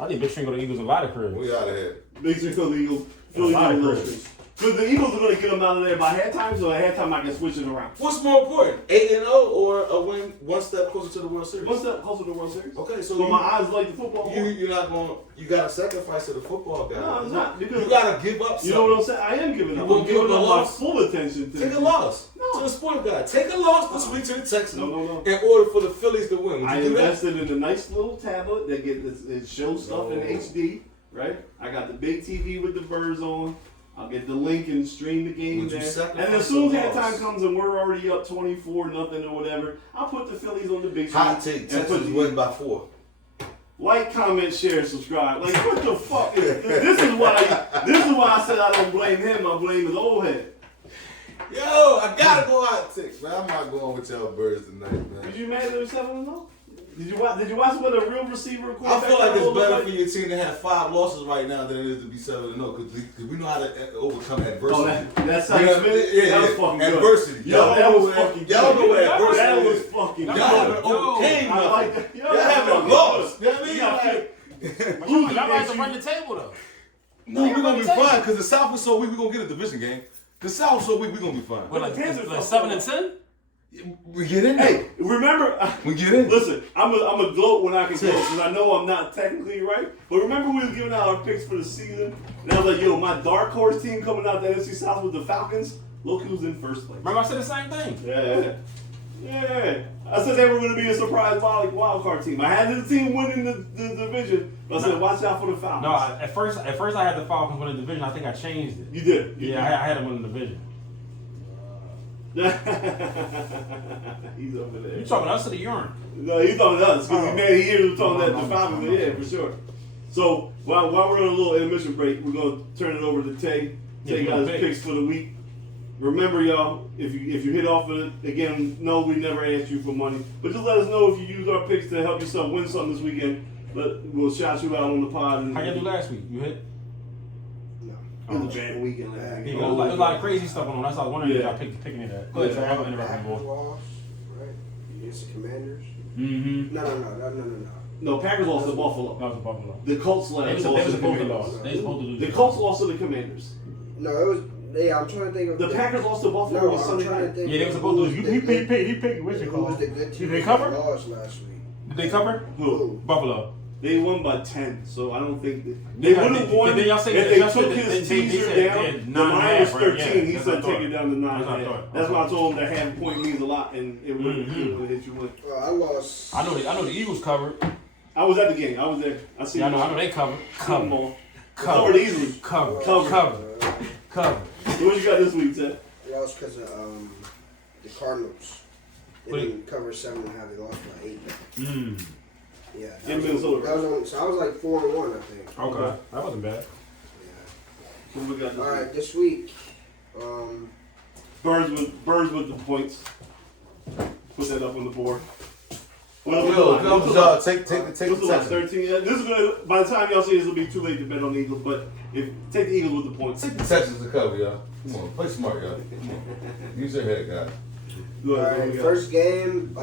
I think Big String go to Eagles a lot of cribs. We out of here. Big three for the Eagles. Phillies A lot on of the credit. Eagles. Because the Eagles are going to get them out of there by halftime, so at halftime I can switch it around. What's more important, 8-0 or a win one step closer to the World Series? What's that closer to the World Series? Okay, so So my eyes like the football. more. you're not going. You got to sacrifice to the football guy. No, it's not. Because You got to give up. Something. you know what I'm saying? I am giving You up. won't I'm give up giving a up my loss? full attention to Take a loss No. to the sport guy. Take a loss this week to the Texans No. in order for the Phillies to win. Would I you do that? invested in a nice little tablet that it shows stuff in HD, right? I got the big TV with the birds on. I'll get the link and stream the game Would you there. sacrifice And as soon as the halftime loss? comes and we're already up 24-0 or whatever, I'll put the Phillies on the big screen. Hot take. and Texans put the- win by 4. Like, comment, share, subscribe. Like, what the fuck? This is why I said I don't blame him. I blame his old head. Yo, I gotta go hot take, man. I'm not going with y'all birds tonight, man. Did you mad at 7-0? Did you watch what a real receiver? I feel like it's quarterback better look for your team to have 5 losses right now than it is to be 7-0 because we know how to overcome adversity. Oh, that's how You you know, spin it? yeah, That was yeah. fucking good. Adversity. Yo, Y'all that know was what fucking y'all good. know what adversity That was is. fucking Y'all good. haven't overcame I nothing. like that. Yo, Y'all haven't lost. You know what I mean? You got Like, But y'all like to run the table though. no, we're gonna be fine because the South is so weak. We're gonna get a division game. The South so weak. We're gonna be fine. What, like Panthers like are 7-10? We get in there. Hey, remember? We get in. Listen, I'm a gloat when I can gloat because I know I'm not technically right. But remember we was giving out our picks for the season, and I was like, "Yo, my dark horse team coming out the NFC South with the Falcons. Look who's in first place." Remember I said the same thing. Yeah. I said they were going to be a surprise wild card team. I had the team winning the division, but I said, watch out for the Falcons. No, at first I had the Falcons win the division. I think I changed it. You did. Yeah, I had them win the division. He's over there. You talking us to the urine? No, he's talking us because he made years of talking No, that no, the Falcons. no. Yeah, for sure. So while we're on a little intermission break, we're gonna turn it over to Tay. Tay Yeah, got his picks. picks for the week. Remember, y'all, if you hit off of it again, no, we never asked you for money, but just let us know if you use our picks to help yourself win something this weekend. We'll shout you out on the pod. And How y'all do last week? You hit? It was a bad weekend last week. Yeah, there was a lot of crazy stuff going on. That's why I was wondering if Yeah. y'all picking it up. Go ahead, Trey. I'm gonna interrupt you, Packers boy. lost, right? Against the Commanders. Mm-hmm. No. No, Packers lost to Buffalo. That was a Buffalo. The Colts They lost was to the supposed to Commanders. lose. They was supposed to lose. The Colts lost to the Commanders. No, it was. Yeah, I'm trying to think of. The Packers lost to Buffalo No, on I'm Sunday trying to night. think. Yeah, they of was supposed to who lose. was He the picked. What's it Who was called? the good team Did they that cover? lost last week? Did they cover? Who? Buffalo. They won by 10, so I don't think they would have won Did y'all say if that they y'all took said his they teaser said down. they had The 9.5, line was right? 13. Yeah, He that's said what I take it down to 9. That's what I thought. That's why I told him that half point means a lot, and it would Mhm. hit you with. Well, I lost. I know the Eagles covered. I was at the game. I was there. I see. Yeah, I know they covered. Come Covered. on. Covered. Covered easily. Covered. Covered. Covered. So what you got this week, Ted? Lost because of the Cardinals. They What? didn't cover 7.5. They lost by 8. Mm. Yeah. In was- Minnesota. That was on, so I was like 4-1, I think. Okay. That wasn't bad. Yeah. What we got this All week? right, this week. Birds with the points. Put that up on the board. What Yo, the line? come What's the on, line? take the What's the line? Texans. 13. Yeah, this is gonna. By the time y'all see this, it'll be too late to bet on the Eagles. But take the Eagles with the points. Take the Texans to cover, y'all. Come on, play smart, y'all. Come on. Use your head, guys. Go All ahead, what right, we got? first game.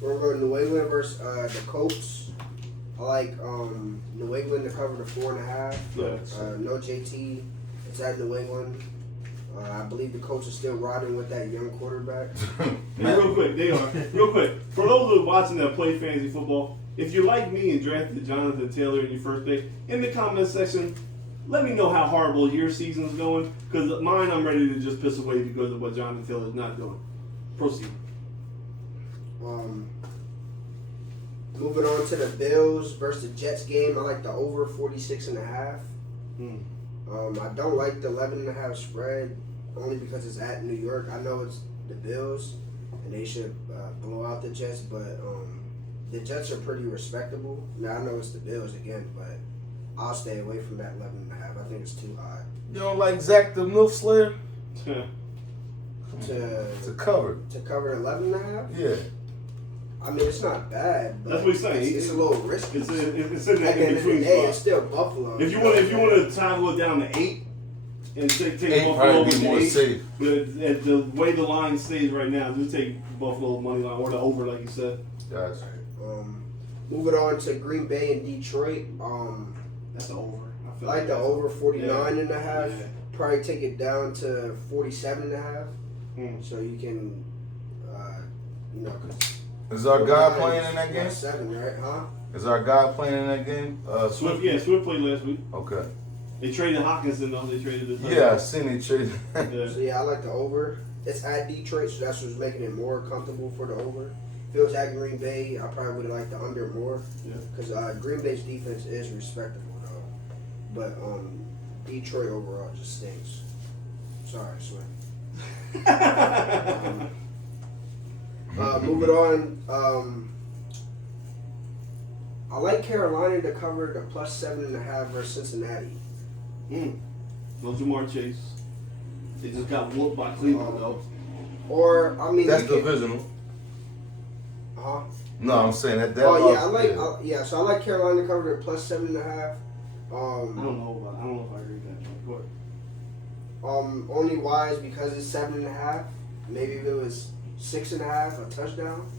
We're going New England versus the Colts. I like New England to cover the 4.5. Yeah. No JT. It's at New England. I believe the coach is still riding with that young quarterback. And real quick, they are. Real quick, for those who are watching that play fantasy football, if you're like me and drafted Jonathan Taylor in your first pick, in the comment section, let me know how horrible your season's going. Because mine, I'm ready to just piss away because of what Jonathan Taylor's not doing. Proceed. Moving on to the Bills versus the Jets game, I like the over 46.5. I don't like the 11.5 spread only because it's at New York. I know it's the Bills and they should blow out the Jets, but the Jets are pretty respectable. Now I know it's the Bills again, but I'll stay away from that 11.5. I think it's too high. You don't like Zach the Milf Slayer? To cover. To cover 11.5? Yeah. I mean, it's not bad, but That's what he's saying. It's a little risky. It's in At that the in end of the between day, spot. it's still Buffalo. If you want to toggle it down to 8 and take 8 Buffalo probably over be to more 8, safe. but at the way the line stays right now, just take Buffalo money line or the over, like you said. Gotcha. Moving on to Green Bay and Detroit. That's the over. I feel I like the over 49.5. Yeah. Probably take it down to 47.5. So you can, Is our guy playing in that game? 7, right? Huh? Is our guy playing in that game? Swift played last week. Okay. They traded Hawkinson though. They traded the Yeah, I seen it traded. So yeah, I like the over. It's at Detroit, so that's what's making it more comfortable for the over. If it was at Green Bay, I probably would have liked the under more. Yeah. Because Green Bay's defense is respectable though, but Detroit overall just stinks. Sorry, Swift. Moving on, I like Carolina to cover the plus 7.5 versus Cincinnati. No Jamar Chase. They just got whooped by Cleveland though. Or That's you can- divisional. Huh? No, I'm saying that. Oh yeah, so I like Carolina to cover the plus 7.5. I don't know if I agree with that. Go ahead. Only wise because it's 7.5. Maybe if it was 6.5, a touchdown.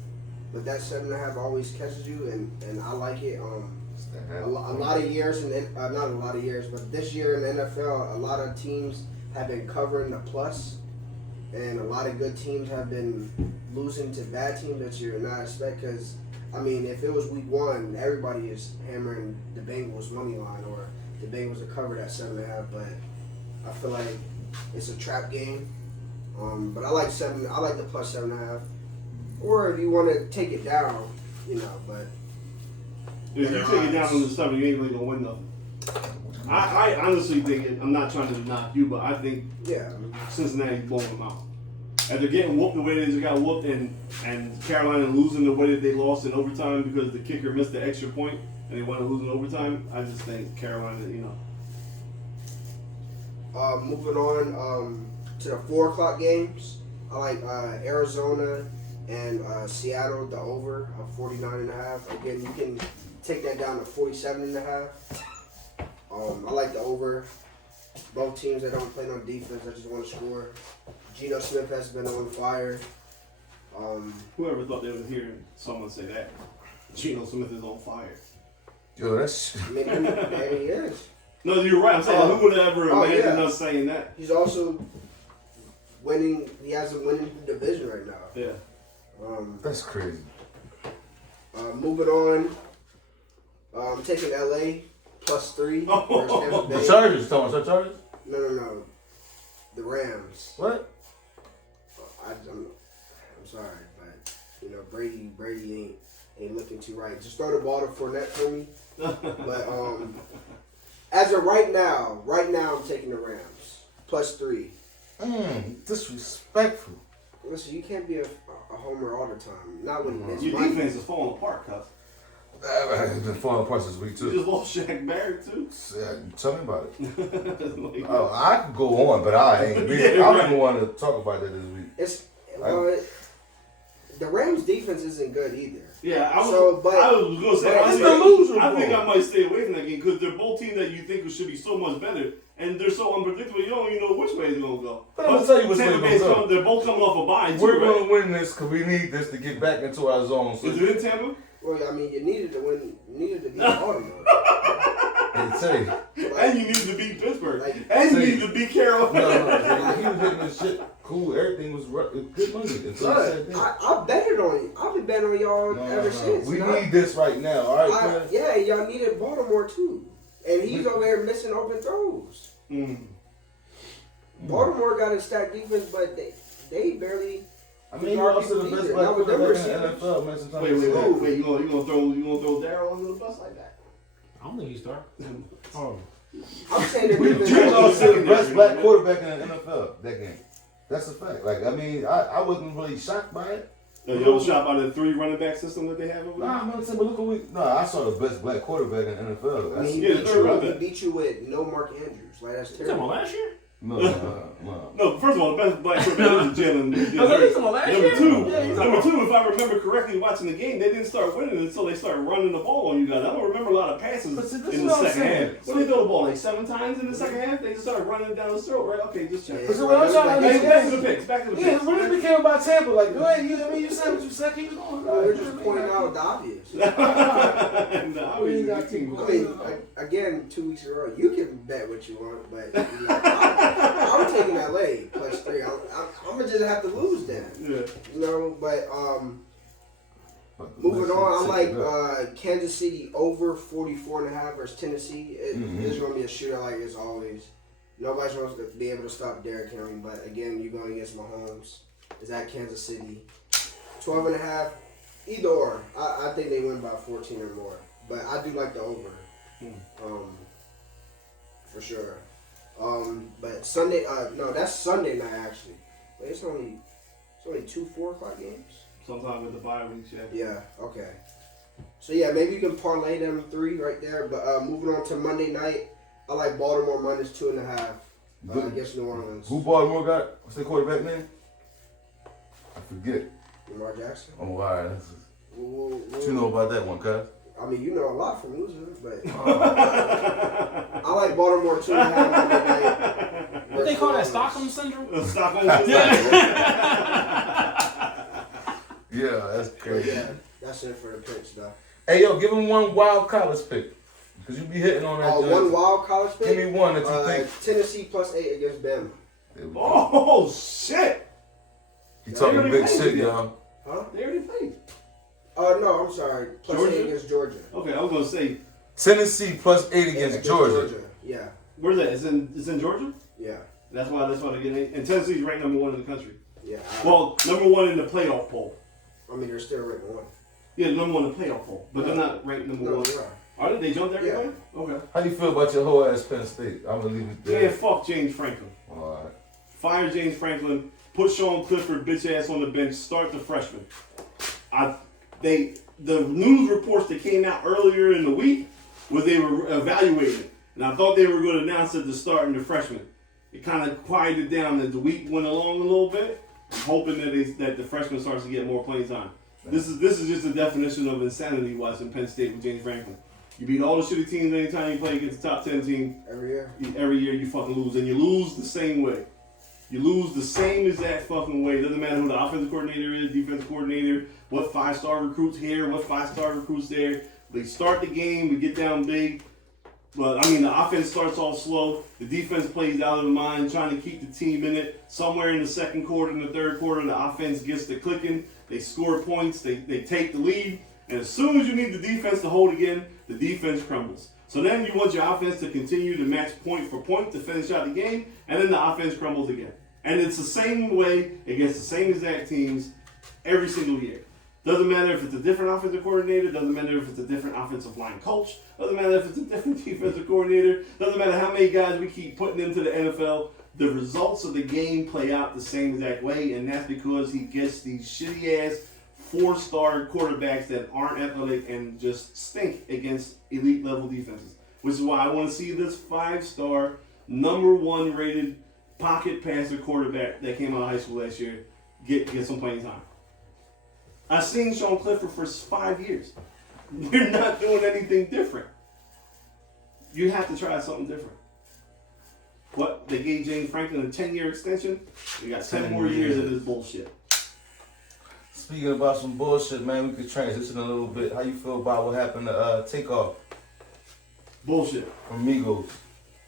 But that 7.5 always catches you, and I like it. A lot of years, not a lot of years, but this year in the NFL, a lot of teams have been covering the plus, and a lot of good teams have been losing to bad teams that you're not expect. Because I mean, if it was week 1, everybody is hammering the Bengals money line or the Bengals to cover that 7.5. But I feel like it's a trap game. But I like the plus 7.5. Or if you want to take it down, but. If you take it down from the 7, you ain't really gonna win nothing. I honestly think I'm not trying to knock you, but I think Cincinnati's blowing them out. After getting whooped the way they just got whooped, and Carolina losing the way that they lost in overtime because the kicker missed the extra point and they wanted to lose in overtime, I just think Carolina, Moving on to the 4 o'clock games, I like Arizona and Seattle, the over of 49.5. Again, you can take that down to 47.5. I like the over. Both teams that don't play no defense, I just want to score. Geno Smith has been on fire. Whoever thought they would hear someone say that? Geno Smith is on fire. Yo, that's. Maybe he is. No, you're right. I'm saying who would have ever imagined us saying that? He's also winning. He has a winning division right now. Yeah. That's crazy. Moving on. I'm taking LA plus 3 versus Tampa Bay. The Chargers, talking about the Chargers? No. The Rams. What? I'm sorry, but Brady ain't looking too right. Just throw the ball to Fournette for me. But as of right now I'm taking the Rams plus 3. Disrespectful. Listen, you can't be a homer all the time. Not when it's Your money. defense is falling apart, cuz. It's been falling apart this week You too. just lost Shaq Barrett too. Tell me about it. Like, I could go on, but I ain't. I don't even want to talk about that this week. The Rams' defense isn't good either. yeah, I was gonna say It's delusional, I think bro. I might stay away from that game because they're both teams that you think should be so much better, and they're so unpredictable. You don't even know which way they're gonna go. I'm gonna tell you which way Tampa it's Bay's gonna go. they're both coming off a bye. We're Too, right? going to win this because we need this to get back into our zone. So Is it in Tampa? Well, I mean, you needed to win. You needed to beat Baltimore. Say, And you need to beat Pittsburgh. Like, And you need to beat Carolina. no, he was hitting this shit cool. Everything was good money. Until he said that. I betted on it. I've been betting on y'all ever since. We need this right now, all right, man? Yeah, y'all needed Baltimore too. And he's over here missing open throws. Baltimore got a stacked defense, but they barely. I mean, you also the best black quarterback in the NFL, man. Sometimes Wait, you gonna throw Darryl under the bus like that? I don't think he start. Oh. I'm saying that you also the best black quarterback in the NFL that game. That's a fact. Like, I mean, I wasn't really shocked by it. You was shocked by the 3 running back system that they have over there? Nah, I'm saying, but look what I saw the best black quarterback in the NFL. I mean, he beat you with no Mark Andrews. Like, that's terrible. You talking about last year? No, first of all, the best black quarterback is Jalen. Number two, if I remember correctly watching the game, they didn't start winning until they started running the ball on you guys. I don't remember a lot of passes in the second half. When they throw the ball, like 7 times in the second half, they just started running it down the throat, right? Okay, just check. So what I'm trying to back to the picks. Yeah, what if we came about Tampa? Like, go ahead, you said what you said, keep it going. We're just pointing out the obvious. I mean, again, 2 weeks in a row, you can bet what you want, but I'm taking LA plus 3. I'm gonna just have to lose then. Yeah. You know, but moving on, I like Kansas City over 44.5 versus Tennessee. This is gonna be a shootout like it's always. Nobody's going to be able to stop Derrick Henry, but again, you're going against Mahomes. It's at Kansas City. 12.5. Either or. I think they win by 14 or more. But I do like the over. For sure. But Sunday, no, that's Sunday night actually. But it's only 2 4 o'clock games. Sometime with the bye weeks, yeah. Yeah, okay. So yeah, maybe you can parlay them 3 right there. But moving on to Monday night, I like Baltimore minus 2.5 against New Orleans. Who Baltimore got? What's their quarterback name? I forget. Lamar Jackson. Oh, all right. What you know about that one, cuz? I mean, you know a lot from losing, but I like Baltimore 2.5 Monday night. What they call that, Stockholm syndrome? Stockholm Yeah, that's crazy. Yeah, that's it for the picks, though. Hey, yo, give him one wild college pick. Because you be hitting on that. One wild college pick? Give me one that you think. Tennessee plus 8 against Bama. Oh, shit. You talking big shit, y'all. Huh? They already played. No, I'm sorry. Plus Georgia? 8 against Georgia. Okay, I was going to say. Tennessee plus 8 against Georgia. Yeah. Where's that? It's in Georgia? Yeah. That's why they're getting 8. And Tennessee's ranked number 1 in the country. Yeah. Well, number 1 in the playoff poll. I mean, they're still ranked 1. Yeah, number 1 in the playoff poll. But they're not ranked number 1. They are. Are they? They jumped everybody? Yeah. Okay. How do you feel about your whole ass Penn State? I'm going to leave it there. Yeah, fuck James Franklin. All right. Fire James Franklin. Put Sean Clifford bitch ass on the bench. Start the freshman. The news reports that came out earlier in the week was they were evaluating, and I thought they were going to announce it to start in the freshman. It kind of quieted down as the week went along a little bit. I'm hoping that the freshman starts to get more playing time. This is just a definition of insanity watching Penn State with James Franklin. You beat all the shitty teams anytime you play against the top 10 team. Every year? Every year you fucking lose, and you lose the same way. You lose the same exact fucking way. It doesn't matter who the offensive coordinator is, defensive coordinator, what 5-star recruits here, what 5-star recruits there. They start the game, we get down big. But I mean, the offense starts off slow. The defense plays out of the mind, trying to keep the team in it. Somewhere in the second quarter and the third quarter, the offense gets to clicking. They score points. They take the lead. And as soon as you need the defense to hold again, the defense crumbles. So then you want your offense to continue to match point for point to finish out the game, and then the offense crumbles again. And it's the same way against the same exact teams every single year. Doesn't matter if it's a different offensive coordinator, doesn't matter if it's a different offensive line coach, doesn't matter if it's a different defensive coordinator, doesn't matter how many guys we keep putting into the NFL, the results of the game play out the same exact way, and that's because he gets these shitty-ass 4-star quarterbacks that aren't athletic and just stink against elite-level defenses. Which is why I want to see this 5-star, number 1 rated pocket passer quarterback that came out of high school last year get some playing time. I've seen Sean Clifford for 5 years. We're not doing anything different. You have to try something different. What? They gave James Franklin a 10-year extension? We got 10 more years of this bullshit. Speaking about some bullshit, man, we could transition a little bit. How you feel about what happened to Takeoff? Bullshit. From Migos.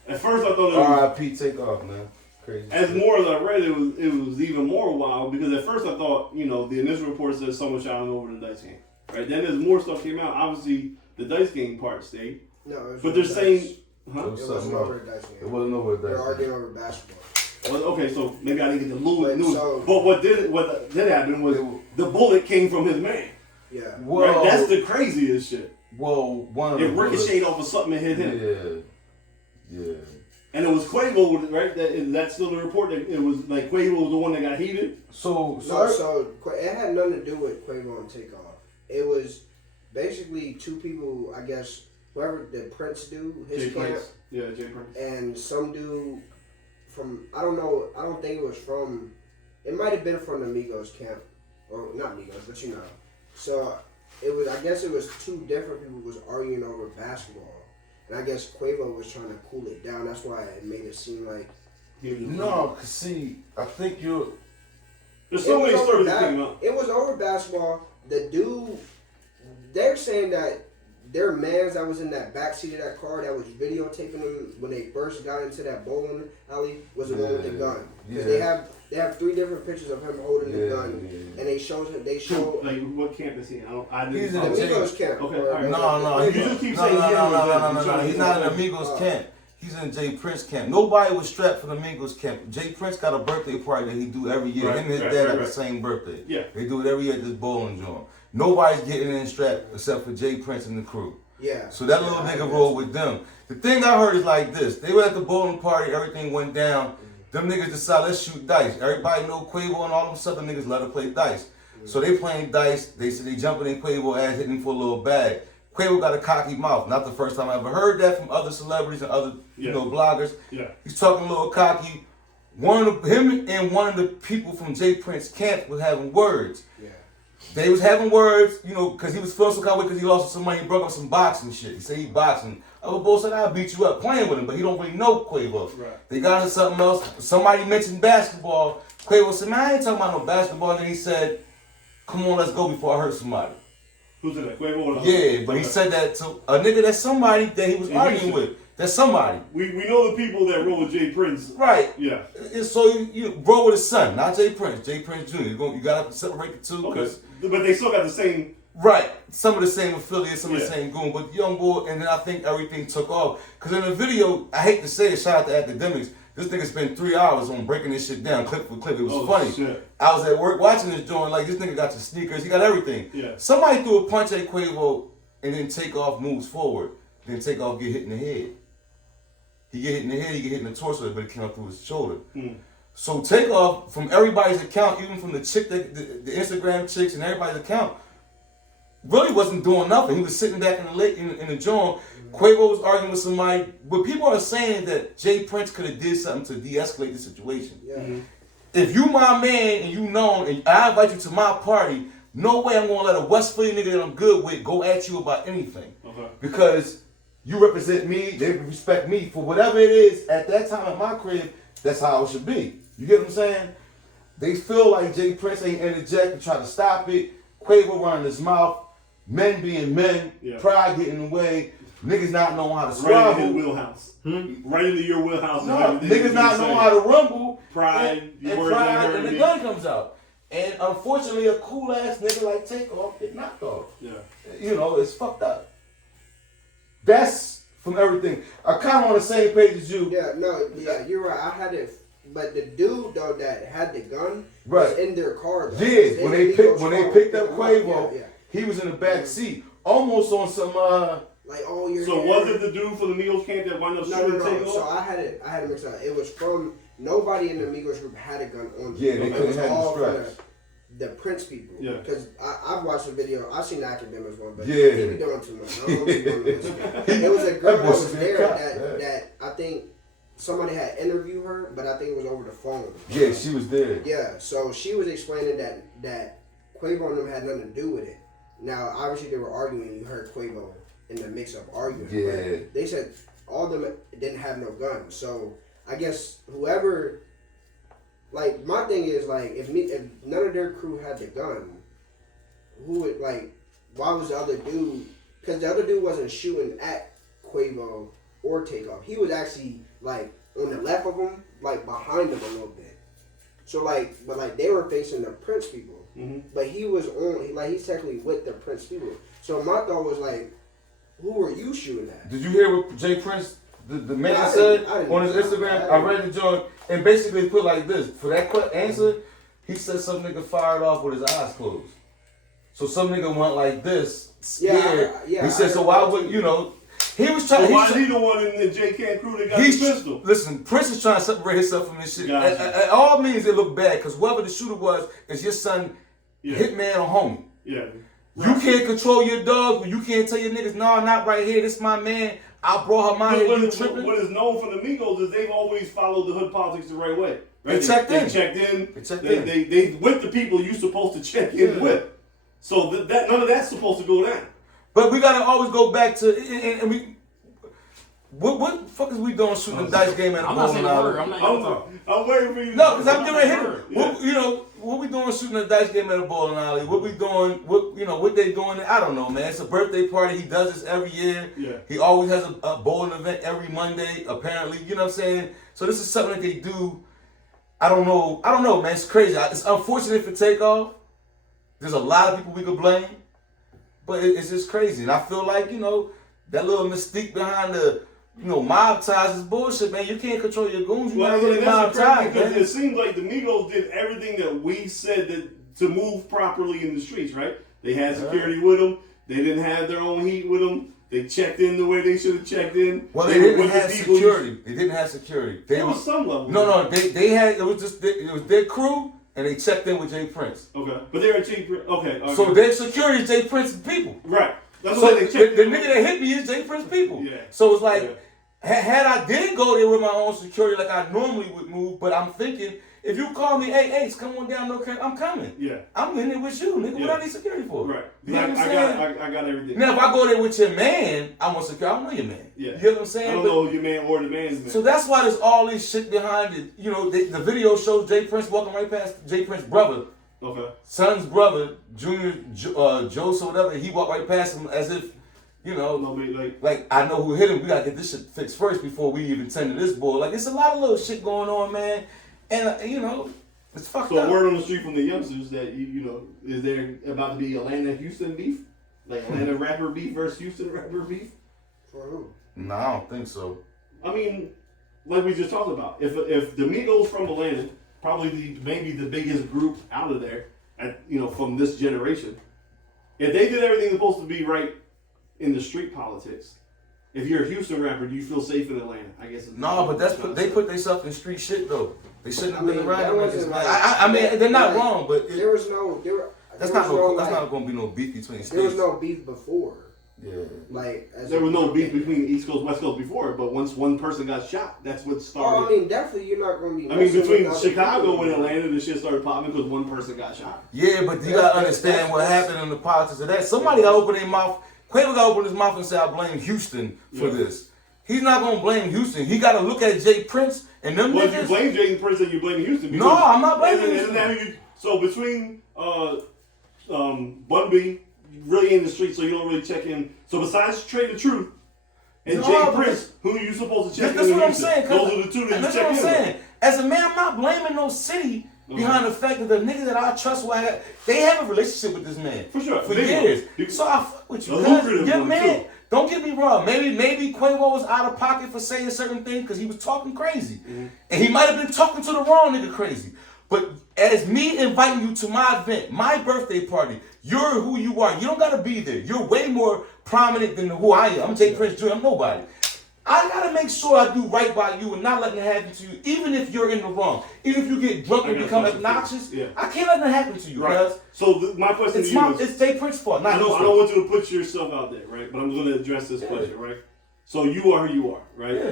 At first I thought it was, R.I.P. Takeoff, man. Crazy. as shit. more as I read, it was even more wild because at first I thought, the initial report said someone shot him over the dice game. Right? Then as more stuff came out, obviously the dice game part stayed. No, it was But they're over saying, dice. huh? It It was wasn't something over else. the dice It game. wasn't over They're that. arguing over basketball. Well, okay, so maybe I didn't get the news. So- But what did happen was the bullet came from his man. Yeah. Well, Right? That's the craziest shit. one of It the ricocheted off of something and hit him. Yeah. And it was Quavo, right? That's still the report that it was like Quavo was the one that got heated. So It had nothing to do with Quavo and Takeoff. It was basically two people, I guess, whoever the Prince dude, his Jay camp, Prince. Yeah, Jay Prince. and some dude from, I don't know, I don't think it was from, it might have been from the Migos camp. Or not Migos, but you know. So it was, I guess it was two different people was arguing over basketball. And I guess Quavo was trying to cool it down. That's why it made it seem like no, cause see, I think you're. There's so many stories that came out. It was over basketball. The dude, they're saying that their mans that was in that backseat of that car that was videotaping them when they first got into that bowling alley was the one with the gun. Because they have three different pictures of him holding the gun, and they show Like what camp is he? I didn't. He's the in Migos camp. Okay, or- all right. No, You he- just keep no, saying no, him. no. He's not in the Migos camp. He's in Jay Prince camp. Nobody was strapped for the Migos camp. Jay Prince got a birthday party that he do every year. Right, Him and his right, dad right, have right. the same birthday. Yeah. They do it every year at this bowling joint. Nobody's getting in strapped except for Jay Prince and the crew. Yeah. So that little nigga rolled with them. The thing I heard is like this. They were at the bowling party, everything went down. Them niggas decided, let's shoot dice. Everybody know Quavo and all them southern niggas let her play dice. So they playing dice. They said they jumping in Quavo ass, hitting for a little bag. Quavo got a cocky mouth. Not the first time I ever heard that from other celebrities and other bloggers. Yeah. He's talking a little cocky. Him and one of the people from Jay Prince camp was having words. Yeah. They was having words, because he was feeling some kind of way because he lost some money. He broke up some boxing shit. He said he boxing. Other boy said, I'll beat you up playing with him, but he don't really know Quavo. Right. They got into something else. Somebody mentioned basketball. Quavo said, man, I ain't talking about no basketball. And then he said, come on, let's go before I hurt somebody. Who said that? Quavo or Yeah, but he said that to a nigga that's somebody that he was arguing with. That's somebody. We know the people that roll with Jay Prince. Right. Yeah. And so you bro with his son, not Jay Prince. Jay Prince Jr. You got to separate the two. Okay. But they still got the same. Right. Some of the same affiliates, some of the Yeah. same goon. But young boy, and then I think everything took off. Because in the video, I hate to say it, shout out to Academics, this nigga spent 3 hours on breaking this shit down, clip for clip. It was funny. Shit. I was at work watching this joint, like, this nigga got your sneakers, he got everything. Yeah. Somebody threw a punch at Quavo, and then Takeoff moves forward. Then Takeoff get hit in the head. He get hit in the head, he get hit in the torso, but it came up through his shoulder. So Takeoff, from everybody's account, even from the chick, the Instagram chicks and everybody's account, really wasn't doing nothing. He was sitting back in the joint. Quavo was arguing with somebody, but people are saying that Jay Prince could have did something to de-escalate the situation. Yeah. If you my man and you known and I invite you to my party, no way I'm gonna let a West Philly nigga that I'm good with go at you about anything. Okay. Because you represent me, they respect me for whatever it is at that time at my crib, that's how it should be. You get what I'm saying? They feel like Jay Prince ain't interject and try to stop it. Quavo running his mouth, men being men, pride getting in the way, niggas not knowing how to Right squabble. into his wheelhouse. Right into your wheelhouse. No, niggas not knowing how to rumble. Pride, and words pride, ain't and hurting the me. gun comes out. And unfortunately, a cool ass nigga like Takeoff get knocked off. Yeah. It's fucked up. That's from everything. I'm kind of on the same page as you. Yeah, you're right. I had it, but the dude though that had the gun Right. was in their car. Though. Yeah, when they picked up Quavo, yeah. he was in the back seat, almost on some like all year. So was it the dude from the Migos camp that wound up shooting Takeoff? So I had it mixed up. It was from nobody in the Migos group had a gun on them. Yeah, they It couldn't was have all the straps. from the Prince people. Yeah. Because I've watched the video. I've seen the Academics one, but Yeah. he be doing too much. I don't be doing this. It was a girl that was there that I think somebody had interviewed her, but I think it was over the phone. Yeah, she was there. Yeah, so she was explaining that Quavo and them had nothing to do with it. Now, obviously, they were arguing. You heard Quavo in the mix-up arguing. Yeah. But they said all of them didn't have no guns. So I guess whoever, like, my thing is, like, if none of their crew had the gun, who would, like, why was the other dude? Because the other dude wasn't shooting at Quavo or Takeoff. He was actually like on the left of him, like behind him a little bit. So but they were facing the Prince people. But he was he's technically with the Prince people. So my thought was like, who were you shooting at? Did you hear what Jay Prince, the man, I said didn't on his Instagram? I read the joint and basically put like this. For that answer, he said some nigga fired off with his eyes closed. So some nigga went like this, scared. He said, so why would, he was trying. So why is he the one in the J Can crew that got the pistol? Listen, Prince is trying to separate himself from this shit. At all means it look bad, because whoever the shooter was is your son, hitman or homie. Yeah. You can't control your dog, but you can't tell your niggas, no, not right here, this my man. I brought her my head, you tripping. What is known from the Migos is they've always followed the hood politics the right way. Right? They checked in. They with the people you're supposed to check in with. So that none of that's supposed to go down. But we gotta always go back to and we. What the fuck is we doing shooting a dice game at a bowling alley? I'm waiting for you. No, because I'm getting hit. What we doing shooting a dice game at a bowling alley? What we doing? What they doing? I don't know, man. It's a birthday party. He does this every year. Yeah. He always has a bowling event every Monday. Apparently, you know what I'm saying. So this is something that they do. I don't know, man. It's crazy. It's unfortunate for Takeoff. There's a lot of people we could blame, but it's just crazy. And I feel like that little mystique behind the. Mob ties is bullshit, man. You can't control your goons. You're not really mob ties, because man. it seems like the Migos did everything that we said to move properly in the streets, right? They had security with them. They didn't have their own heat with them. They checked in the way they should have checked in. Well, they didn't have security. They didn't have security. There was some level. No. They had it was their crew, and they checked in with Jay Prince. Okay, but they were cheap. Okay. So their security is Jay Prince's people. Right. That's So why they checked the nigga that hit me is Jay Prince people. Yeah. So it's like. Had I did go there with my own security like I normally would move, but I'm thinking, if you call me, hey, Ace, come on down, I'm coming. Yeah. I'm in there with you, nigga. What I need security for? Right. You know what I'm saying? I got everything. Now, if I go there with your man, I want security. I don't know your man. Yeah. You know what I'm saying? I don't know your man or the man's man. So that's why there's all this shit behind it. The video shows Jay Prince walking right past Jay Prince's brother. Okay. Son's brother, Junior, Joseph, whatever. He walked right past him as if, like I know who hit him. We gotta get this shit fixed first before we even tend to this bull. Like, it's a lot of little shit going on, man. And it's fucked up. So word on the street from the youngsters that is there about to be Atlanta Houston beef, like Atlanta rapper beef versus Houston rapper beef? For who? No, I don't think so. I mean, like we just talked about, if the Migos from Atlanta, probably maybe the biggest group out of there, from this generation, if they did everything supposed to be right in the street politics, if you're a Houston rapper, do you feel safe in Atlanta? I guess. No, but they put themselves in street shit though. They shouldn't have been around. I mean, they're not wrong, but that's not going to be no beef between states. There was no beef before. Yeah. There was no beef between East Coast, West Coast before, but once one person got shot, that's what started. I mean, definitely you're not going to be. I mean, between Chicago and Atlanta, the shit started popping because one person got shot. Yeah, but you got to understand what happened in the politics of that. Somebody got to open their mouth. Quavo got to open his mouth and say, I blame Houston for this. He's not going to blame Houston. He got to look at Jay Prince and them niggas. Well, you blame Jay Prince and you blame Houston. No, I'm not blaming Houston. So between Bun B, really in the street, so you don't really check in. So besides Trey the Truth and Jay Prince, who are you supposed to check in? That's what I'm saying. Those are the two that you check in. That's what I'm saying. As a man, I'm not blaming no city behind the fact that the niggas that I trust, they have a relationship with this man. For sure. For years. So I fuck with you. Your man, don't get me wrong. Maybe Quavo was out of pocket for saying certain things because he was talking crazy. Mm-hmm. And he might have been talking to the wrong nigga crazy. But as me inviting you to my event, my birthday party, you're who you are. You don't got to be there. You're way more prominent than who I am. I'm Jay Prince Jr. I'm nobody. I got to make sure I do right by you and not letting it happen to you, even if you're in the wrong. Even if you get drunk and become obnoxious, I can't let that happen to you. Right. So my question to you is... It's Jay Prince's fault, not I don't want you to put yourself out there, right? But I'm going to address this question, right? So you are who you are, right? Yeah.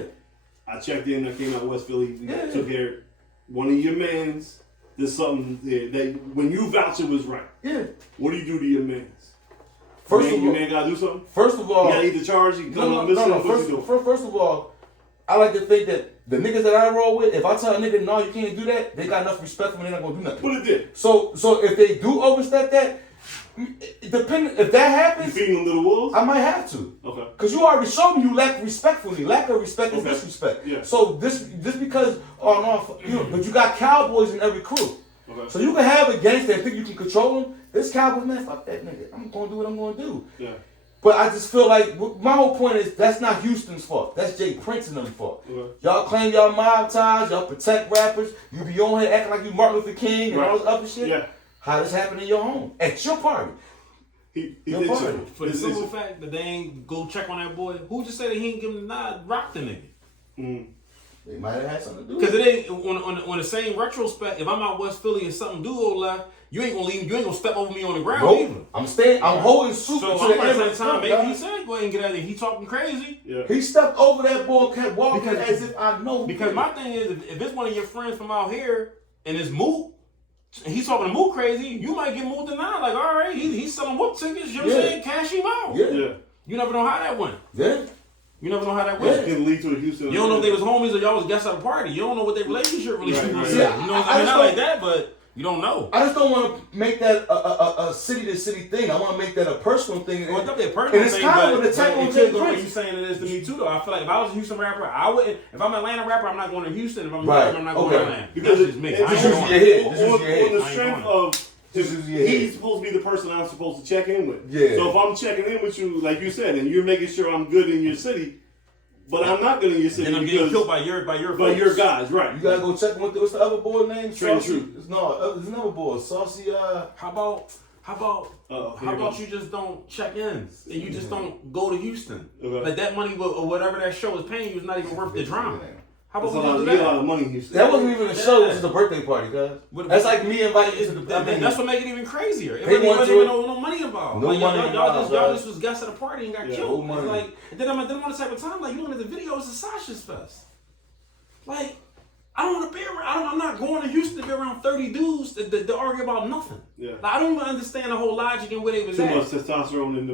I checked in. I came out of West Philly. Took care of one of your mans. There's something there that when you vouch it was right. Yeah. What do you do to your mans? First of all, your man gotta do something. First of all, you gotta eat the charge. First of all, I like to think that the niggas that I roll with, if I tell a nigga no, you can't do that, they got enough respect for me. They're not gonna do nothing. Put it there. So if they do overstep that, Depending if that You happens, feeding them to the wolves? I might have to. Okay. Cause you already showed me you lack respect for me. Lack of respect is Okay. disrespect. Yeah. So this because but you got cowboys in every crew. Okay. So you can have a gangster and think you can control him. This cowboy, man, fuck that nigga. I'm gonna do what I'm gonna do. Yeah. But I just feel like my whole point is that's not Houston's fault. That's Jay Prince and them fault. Okay. Y'all claim y'all mob ties, y'all protect rappers. You be on here acting like you Martin Luther King and all this other shit. Yeah. How this happen in your home at your party? He Your did party. so. For the simple fact that they ain't go check on that boy, who just said that he ain't give him the nod? Rock the nigga. Mm. They might have had something to do. Because it ain't on the same retrospect. If I'm out West Philly and something do go left, you ain't gonna leave. You ain't gonna step over me on the ground either. Nope. I'm staying. I'm holding Soupa So to I'm the like, end of that the time, maybe he time. said go ahead and get out of there. He talking crazy. Yeah. He stepped over that boy, kept walking Because- as if I know. Because my thing is, if it's one of your friends from out here and it's Moot, and he's talking to Moot crazy, you might get Moot denied. Like, all right, he's selling whoop tickets. You know what I'm Yeah. saying? Cash him out. Yeah. Yeah. You never know how that went. Yeah. You never know how that It went. can lead to a Houston. You don't know if they was homies or y'all was guests at a party. You don't know what their relationship really Right, was. right. You Yeah, know, I I mean, just not like don't- that, but you don't know. I just don't want to make that a city to city thing. I want to make that a personal thing. Well, it's definitely a personal And it's thing, kind of but an attack on it Jay could go what Prince. you saying it is to me too, though. I feel like if I was a Houston rapper, I wouldn't. If I'm an Atlanta rapper, I'm not going to Houston. If I'm a Right. rapper, I'm not going Okay. to Atlanta. Because That's just me. it- I ain't Just use going. your head. Just use on your the head. I ain't strength going. of Just use your head. he's supposed to be the person I'm supposed to check in with. Yeah. So if I'm checking in with you, like you said, and you're making sure I'm good in your city, but I'm not good in your city Then I'm getting because killed by your by folks. your guys, right? You gotta go check what's the other boy name? Train Saucy. Truth. No, there's another boy. Saucy. How about Here it goes. you just don't check in and you just don't go to Houston? Okay. Like that money or whatever that show is paying you is not even worth the drama. How That's about a we lot, just you do get a lot that? of money in Houston. That wasn't even a show. It was just a birthday party, guys. That's like me inviting you to the. That's what make it even crazier. It They wasn't want even to- no money involved. No like, money y'all involved, y'all right. just was guests at a party and got Yeah, killed. no money. It's like, and then I'm on the type of time like you look at the video, it's a Sasha's fest. Like I don't want to be around. I'm not going to Houston to be around 30 dudes to argue about nothing. Yeah. Like, I don't even understand the whole logic and where they was Too at. much testosterone in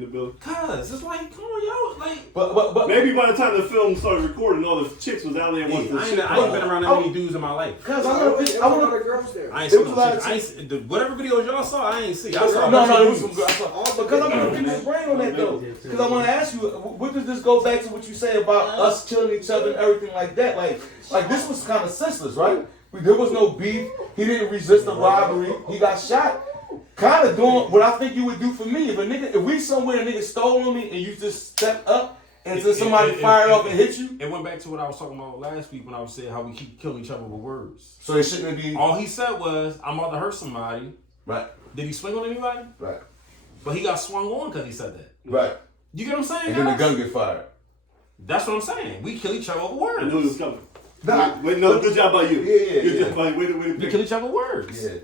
the building. Cause it's like, come on, y'all, like. But Maybe by the time the film started recording, all the chicks was out there I wanting to shit. ain't been around that many dudes in my life. Cause I I want want a to. lot of girls there. I ain't It seen was no like- chicks. I ain't see, whatever videos y'all saw, I ain't see. I saw a No, bunch of it was some dudes. good. I saw, because I'm gonna pick your brain on that though. Because I want to ask you, what does this go back to what you say about us killing each other and everything like that? Like this was kind of senseless, right? There was no beef. He didn't resist the robbery. He got shot. Kind of doing what I think you would do for me. If we somewhere and a nigga stole on me and you just stepped up and then somebody fired off and hit you. It went back to what I was talking about last week when I was saying how we keep killing each other with words. So it shouldn't be. All he said was, I'm about to hurt somebody. Right. Did he swing on anybody? Right. But he got swung on because he said that. Right. You get what I'm saying, And then the guys? gun get fired. That's what I'm saying. We kill each other over I words. knew it was coming. Nah, Wait, no, good job by you. Yeah, Good yeah. job by you. Way to We pick. kill each other with words. Yeah.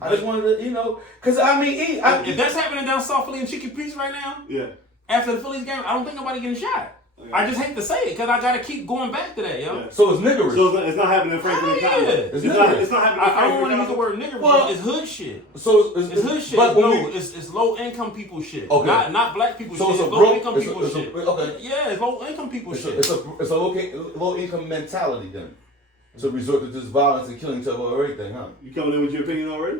I just wanted to, because I mean, If that's happening down South Philly and Chicken Peace right now, Yeah. after the Phillies game, I don't think nobody getting shot. I just hate to say it because I gotta keep going back to that, yo. Yeah. so it's niggerish. So it's not happening in Franklin Hell County. yeah. It's not happening in I don't want to Franklin use the County. word nigger, Well- but it's hood shit. So It's hood shit. But No, when we, it's low income people shit. Okay. Not black people so shit. it's a It's low broke. income It's people a, shit. okay. Yeah, it's low income people shit. It's a low income mentality then. To resort to just violence and killing each other or everything, huh? You coming in with your opinion already?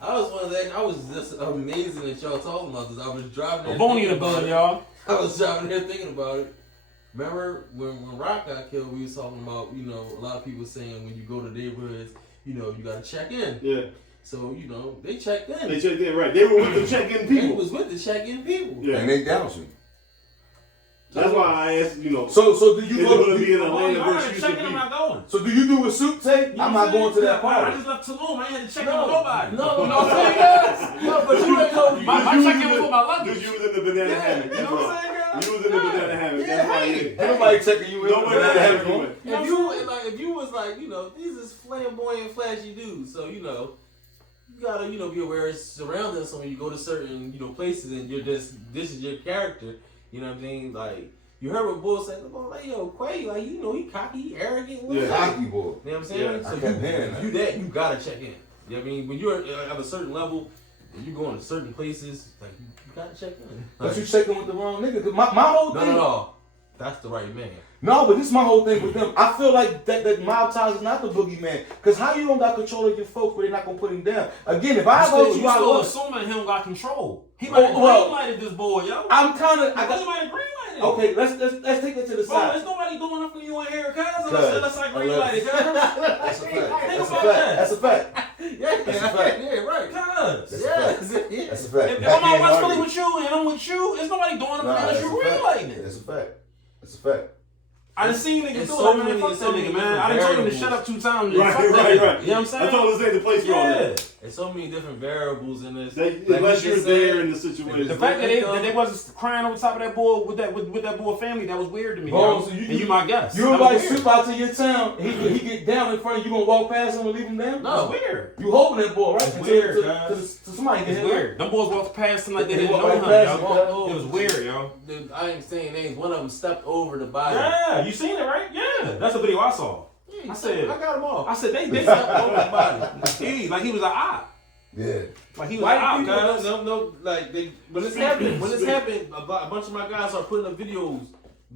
I was one of that. I was just amazing that y'all talking about this. I was driving there. Boney in the thinking about bud, it. y'all. I was driving there thinking about it. Remember when Rock got killed? We was talking about a lot of people saying when you go to neighborhoods, you gotta check in. Yeah. So they checked in. They checked in, right. They were with the check-in They people. was with the check-in people. Yeah. And they doubt you. That's why I asked, So do is you it go going to be in Well, Atlanta I versus gotta check in, I'm Houston? not going. So do you do a suit tape? You know I'm what not going to that I party. just left Tulum. I ain't had to check in No. with nobody. No, You know what I'm saying, guys? No, but you ain't know. My check-in was with my luggage. Because you was in the banana Yeah, hammock. you That's know what why. I'm saying, guys? You was in the banana hammock. Yeah, That's why hey. you Ain't nobody checking you in. No way that happened. You know If what you I'm saying? if you was like these is flamboyant, flashy dudes, so you gotta be aware of surroundings. So when you go to certain places and this is your character, you know what I mean? Like you heard what Bull said about like Quay, like he cocky, he arrogant, Yeah. Cocky boy. You know what I'm saying? Yeah, So I kept hearing that. you gotta check in. You know what I mean? When you're at a certain level and you're going to certain places, like you gotta check in. But you checking with the wrong nigga. 'Cause my whole No, thing. no, no. that's the right man. No, but this is my whole thing with them. I feel like that Mob Ties is not the boogeyman. Because how you don't got control of your folks, but they're not going to put him down? Again, if I vote you, I still vote. assuming him got control. He might have green-lighted this boy, yo. I'm kind of... He might have green-lighted. Okay, let's take it to the Bro, side. there's nobody doing nothing for you in here, cuz. Unless I green-lighted, cuz. That's a fact. Think about that. That's a fact. Yeah, That's a fact. yeah, right. Cuz. That's a fact. If I'm out Westphilly with you and I'm with you, there's nobody doing nothing unless you green-lighting it. That's a fact. That's a fact. I done seen niggas It's do so it, man. many- Fuck it's that so many nigga, man. different I done told him to variables. shut up 2 times. Right, Fuck that right. nigga. You know what I'm saying? I told him to say the place we're on. Yeah. There's so many different variables in this. Unless you're there in the situation. The fact that they wasn't crying over top of that boy with that boy family, that was weird to me. Bro, Yo. so And you my guest. You That invite was weird. Soupa out to your town, he get down in front of you, gonna walk past him and leave him down? That's weird. You holding that boy, right? It's Until- weird, till- guys. till somebody get It's hit. weird. Them boys walked past him like they They didn't walked know right him, past yo. him. It was weird, yo. Dude, I ain't saying names. One of them stepped over the body. Yeah, you seen it, right? Yeah. That's the video I saw. Yeah, I said- I got them all. I said they stepped over the body. He, like he was an op. Yeah. Like he was an White op, people, guys. no, like they. When this happened, a bunch of my guys are putting up videos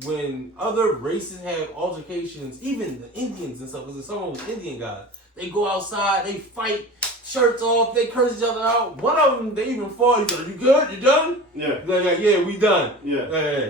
when other races have altercations, even the Indians and stuff. Because someone was Indian guys, they go outside, they fight, shirts off, they curse each other out. One of them, they even fought. He said, "You good? You done?" Yeah. They're like, "Yeah, we done." Yeah.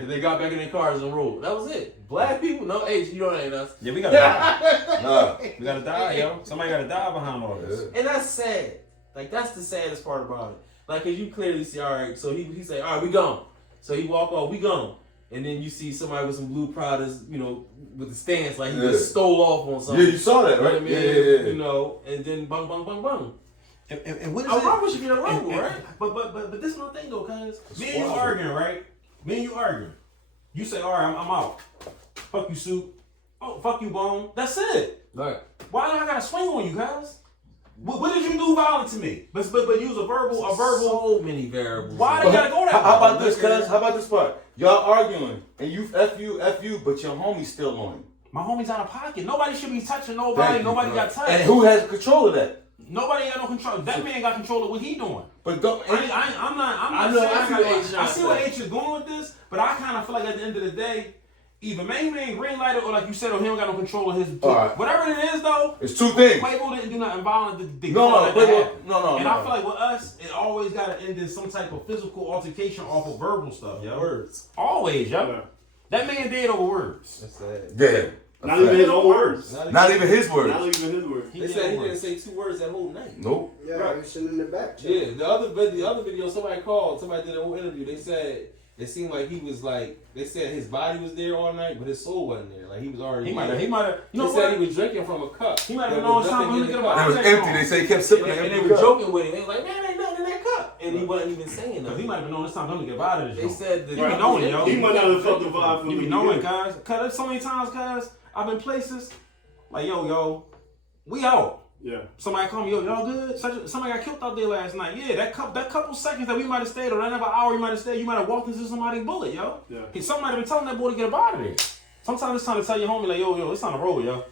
They got back in their cars and rolled. That was it. Black people, no age. You know that ain't us. Yeah, we gotta die. Nah. We gotta die, yo. Somebody gotta die behind all this. And that's sad. Like, that's the saddest part about it. Like, cause you clearly see, all right, so he say, all right, we gone. So he walk off, we gone. And then you see somebody with some blue Pradas, you know, with the stance, like he just stole off on something. Yeah, you saw that, You know right? what I mean? Yeah. You know, and then bang, bang, bang, bang. And what is A it? rumble should be a rumble, right? But this is my thing though, cuz me and you arguing, right? Me and you arguing. You say, all right, I'm out. Fuck you, Soup. Oh, fuck you, Bone. That's it. Right. Why do I gotta swing on you, guys? What did you do violent to me? But use a verbal. So many variables. Why they gotta go that How way? about this, cuz? How about this part? Y'all arguing, and you F you, but your homie's still on you. My homie's out of pocket. Nobody should be touching nobody. Thank you, Nobody bro. got touched. And who has control of that? Nobody got no control. That man got control of what he doing. But don't. I'm not I know, I see what H is I see what saying. H is going with this, but I kind of feel like at the end of the day, either main man green lighted or like you said, or he don't got no control of his. All right. Whatever it is though, It's two things. Quavo didn't do nothing violent. No. And No. I feel like with us, it always got to end in some type of physical altercation off of verbal stuff, yo. Words. Always, yo. Yeah. That man dead over words. That's sad. Yeah. Not even his own words. Not even his words. Not even his words. They said he didn't say 2 words that whole night. Nope. Yeah, Right. he was sitting in the back. Too. Yeah, the other video, somebody called, somebody did a whole interview. They said it seemed like he was like, they said his body was there all night, but his soul wasn't there. Like he was already. He might have. You know They said what? he was drinking from a cup. He might have There known was something nothing to in get the about. It cup. was empty. They say he kept sipping And an they empty were cup. joking with him. They was like, man, ain't nothing in that cup. And he wasn't even saying Cause nothing. he might have been knowing it's time for him to get out of this. They joint. said that You be knowing, yo. He might not have felt the vibe from You the be knowing, beginning. guys. Cause there's so many times, guys, I've been places like, yo, we out. Yeah. Somebody call me, yo, y'all good? Somebody got killed out there last night. Yeah, that couple seconds that we might have stayed, or that hour you might have stayed, you might have walked into somebody's bullet, yo. Yeah. Hey, somebody been telling that boy to get up out of there. Sometimes it's time to tell your homie, like, yo, it's time to roll, yo.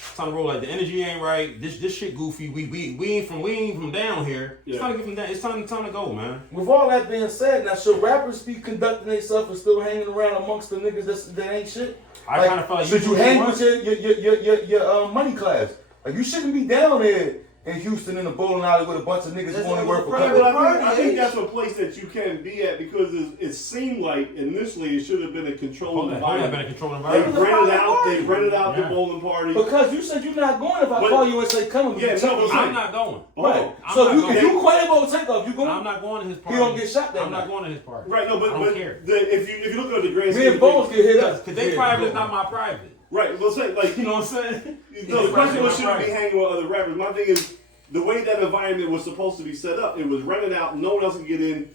It's time to roll. Like the energy ain't right. This shit goofy. We ain't from down here. It's Yeah. time to get from down. It's time to go, man. With all that being said, now should rappers be conducting themselves and still hanging around amongst the niggas that ain't shit? I kind of feel like should you know hang what? with your money class? Like you shouldn't be down there in Houston in a bowling alley with a bunch of niggas going to work for Right, company. but I think that's a place that you can be at because it seemed like initially it should have been a controlled Hold that been a environment. controlling They environment. rented out the Yeah. bowling party. Because you said you're not going if I But- call you and say come with me. Yeah, no, but I'm not going. Right. I'm So not if going. you Quavo Takeoff, you going? I'm not going to his party. He don't get shot that I'm not night. going to his party. Right, no, I but don't care. if you look at the grand Me scheme and of Bones things- get hit up. Cause they private is not my private. right, well, say like You know what I'm saying? no, the question was shouldn't be Right. hanging with other rappers. My thing is the way that environment was supposed to be set up. It was rented out. No one else could get in.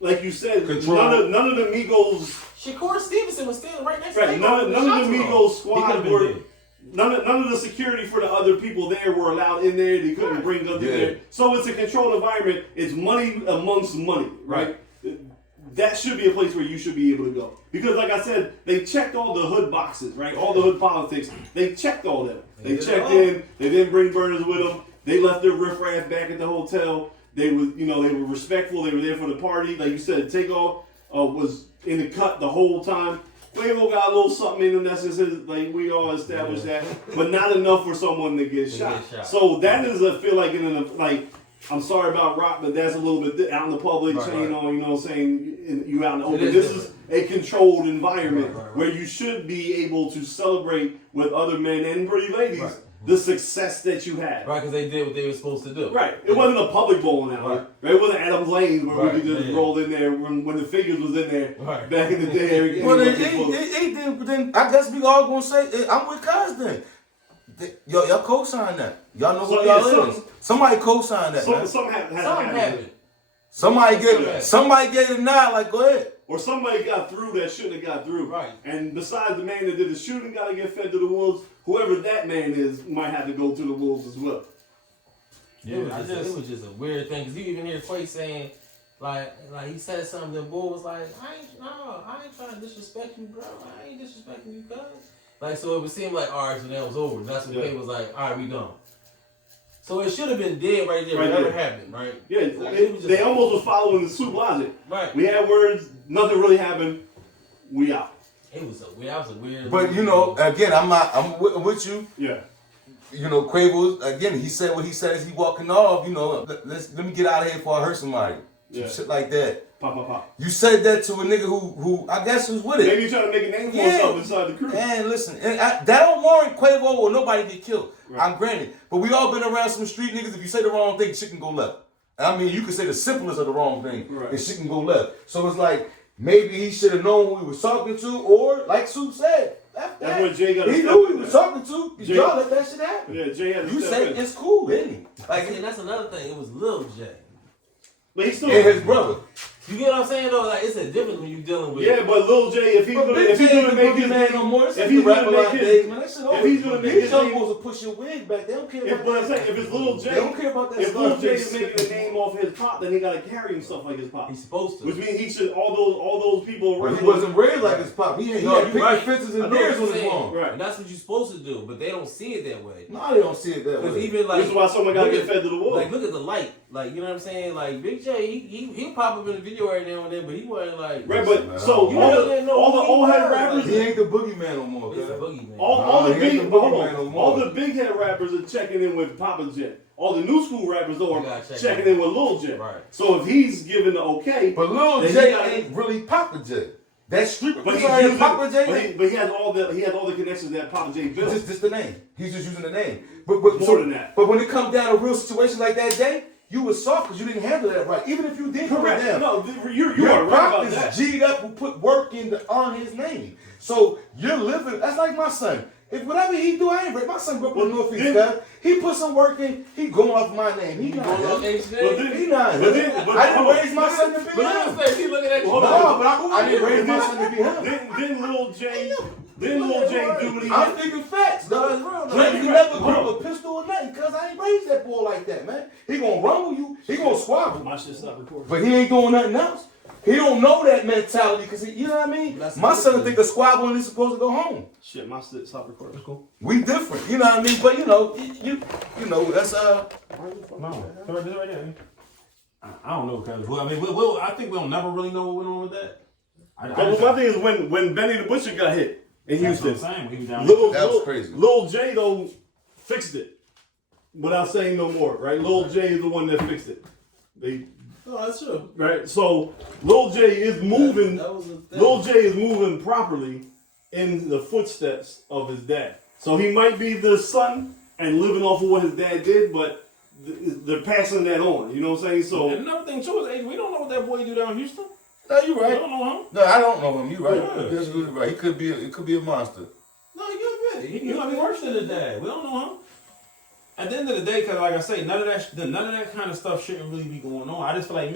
Like you said, Control. none of the Migos. Shakur Stevenson was standing right next to Right, him. none of the Migos He squad could've been were. dead. None of the security for the other people there were allowed in there. They couldn't bring guns in Yeah. there. So it's a controlled environment. It's money amongst money, right? That should be a place where you should be able to go. Because like I said, they checked all the hood boxes, right? All the hood politics. They checked all that. They checked in. They didn't bring burners with them. They left their riffraff back at the hotel. They were respectful. They were there for the party. Like you said, Takeoff was in the cut the whole time. Quavo got a little something in him that's just his, like we all established that, but not enough for someone to get shot. So that is, I feel like, like, I'm sorry about Rock, but that's a little bit out in the public chain on, you know what I'm saying, you out in the open. This is a controlled environment where you should be able to celebrate with other men and pretty ladies the success that you had. Right, because they did what they were supposed to do. Right. It wasn't a public bowling alley. Right. It wasn't Adam's Lane where we could just roll in there when the figures was in there back in the day. Well, then I guess we all gonna say I'm with Cuz then. Y'all co-sign that. Y'all know who y'all is. Somebody co-sign that. Something happened. Somebody gave a nod, like, go ahead. Or somebody got through that shouldn't have got through. Right. And besides the man that did the shooting got to get fed to the wolves, whoever that man is might have to go to the wolves as well. Yeah, it was just a weird thing, because you even hear Quay saying, like he said something, the bull was like, I ain't trying to disrespect you, bro. I ain't disrespecting you, cuz. Like, so it would seem like, all right, so that was over. That's when Quay was like, all right, we done. So it should have been dead right there. Whatever happened, right? Yeah, they almost was following the Soup logic. Right. We had words, nothing really happened. We out. It was a weird. But you know, again, I'm with you. Yeah. You know, Quavo, again, he said what he said as he walking off. You know, let me get out of here before I hurt somebody. Yeah. Shit like that. Pop. You said that to a nigga who I guess who's with it. Maybe you trying to make a name for yourself inside the crew. And listen, that don't warrant Quavo or nobody get killed. Right. I'm granted. But we all been around some street niggas. If you say the wrong thing, shit can go left. I mean, you can say the simplest of the wrong thing, and shit can go left. So it's like, maybe he should have known who he was talking to, or like Soup said, that's what Jay got. He knew who he was talking to. Y'all let that shit happen. Yeah, Jay had to You say it's cool, isn't he? Like, and that's another thing. It was Lil J. But he's still and his brother. You get what I'm saying though? Like, it's a difference when you're dealing with. Yeah, but Lil J, if he's gonna make his if he's gonna make his supposed to push your wig back, they don't care about that. If it's Lil J, they don't care about that. If Lil J is making a name off his pop, then he gotta carry himself like his pop. He's supposed to. Which means he should all those people around. But he wasn't raised like his pop. He had picket fences and beers on his lawn. Right. And that's what you're supposed to do, but they don't see it that way. No, they don't see it that way. Even like, this is why someone gotta get fed to the wolves. Like, look at the light. Like, you know what I'm saying? Like, Big J, he'll pop up in the video right now and then, but he wasn't like. Right, but so all the old head rappers, he ain't the boogeyman no more. He's the boogeyman. All the big head rappers are checking in with Papa J. All the new school rappers though are checking in with Lil J. Right. So if he's giving the okay, but Lil J ain't really Papa J. That's street. But Papa J. But he has all the connections that Papa J built. Just the name. He's just using the name. But more than that. But when it comes down to a real situation like that, Jay, you was soft because you didn't handle that right. Even if you did correct down. No, you are right about that. G'd up who put work in to earn his name. So you're living. That's like my son. If whatever he do, I ain't break. My son grew up in the Northeast, guys. He put some work in. He going off my name. He not. He not. I didn't raise my son to be him. He looking at you. No, but I didn't raise my son to be him. Then Lil J do what he I'm thinking facts, dog. Drake never grew a pistol or nothing, cause I ain't raised that boy like that, man. He gonna rumble you. He gonna squabble. My shit's not recording. But he ain't doing nothing else. He don't know that mentality because you know what I mean? My son think of squabbling is supposed to go home. Shit, my shit stop recording. It's cool. We different, you know what I mean? But you know, you know, that's No, right there. I don't know, cause I mean, I think we'll never really know what went on with that. My thing is when Benny the Butcher got hit in Houston, that was crazy. Lil J though fixed it without saying no more, right? Lil J is the one that fixed it. Oh, that's true. Right, so Lil J is moving. Lil J is moving properly in the footsteps of his dad. So he might be the son and living off of what his dad did, but they're passing that on. You know what I'm saying? So and another thing too is, we don't know what that boy do down in Houston. No, you're right. We don't know him. No, I don't know him. You're right. Yeah. You're right. It could be a monster. No, you're right. He might be worse than his dad. We don't know him. At the end of the day, because like I say, none of that kind of stuff shouldn't really be going on. I just feel like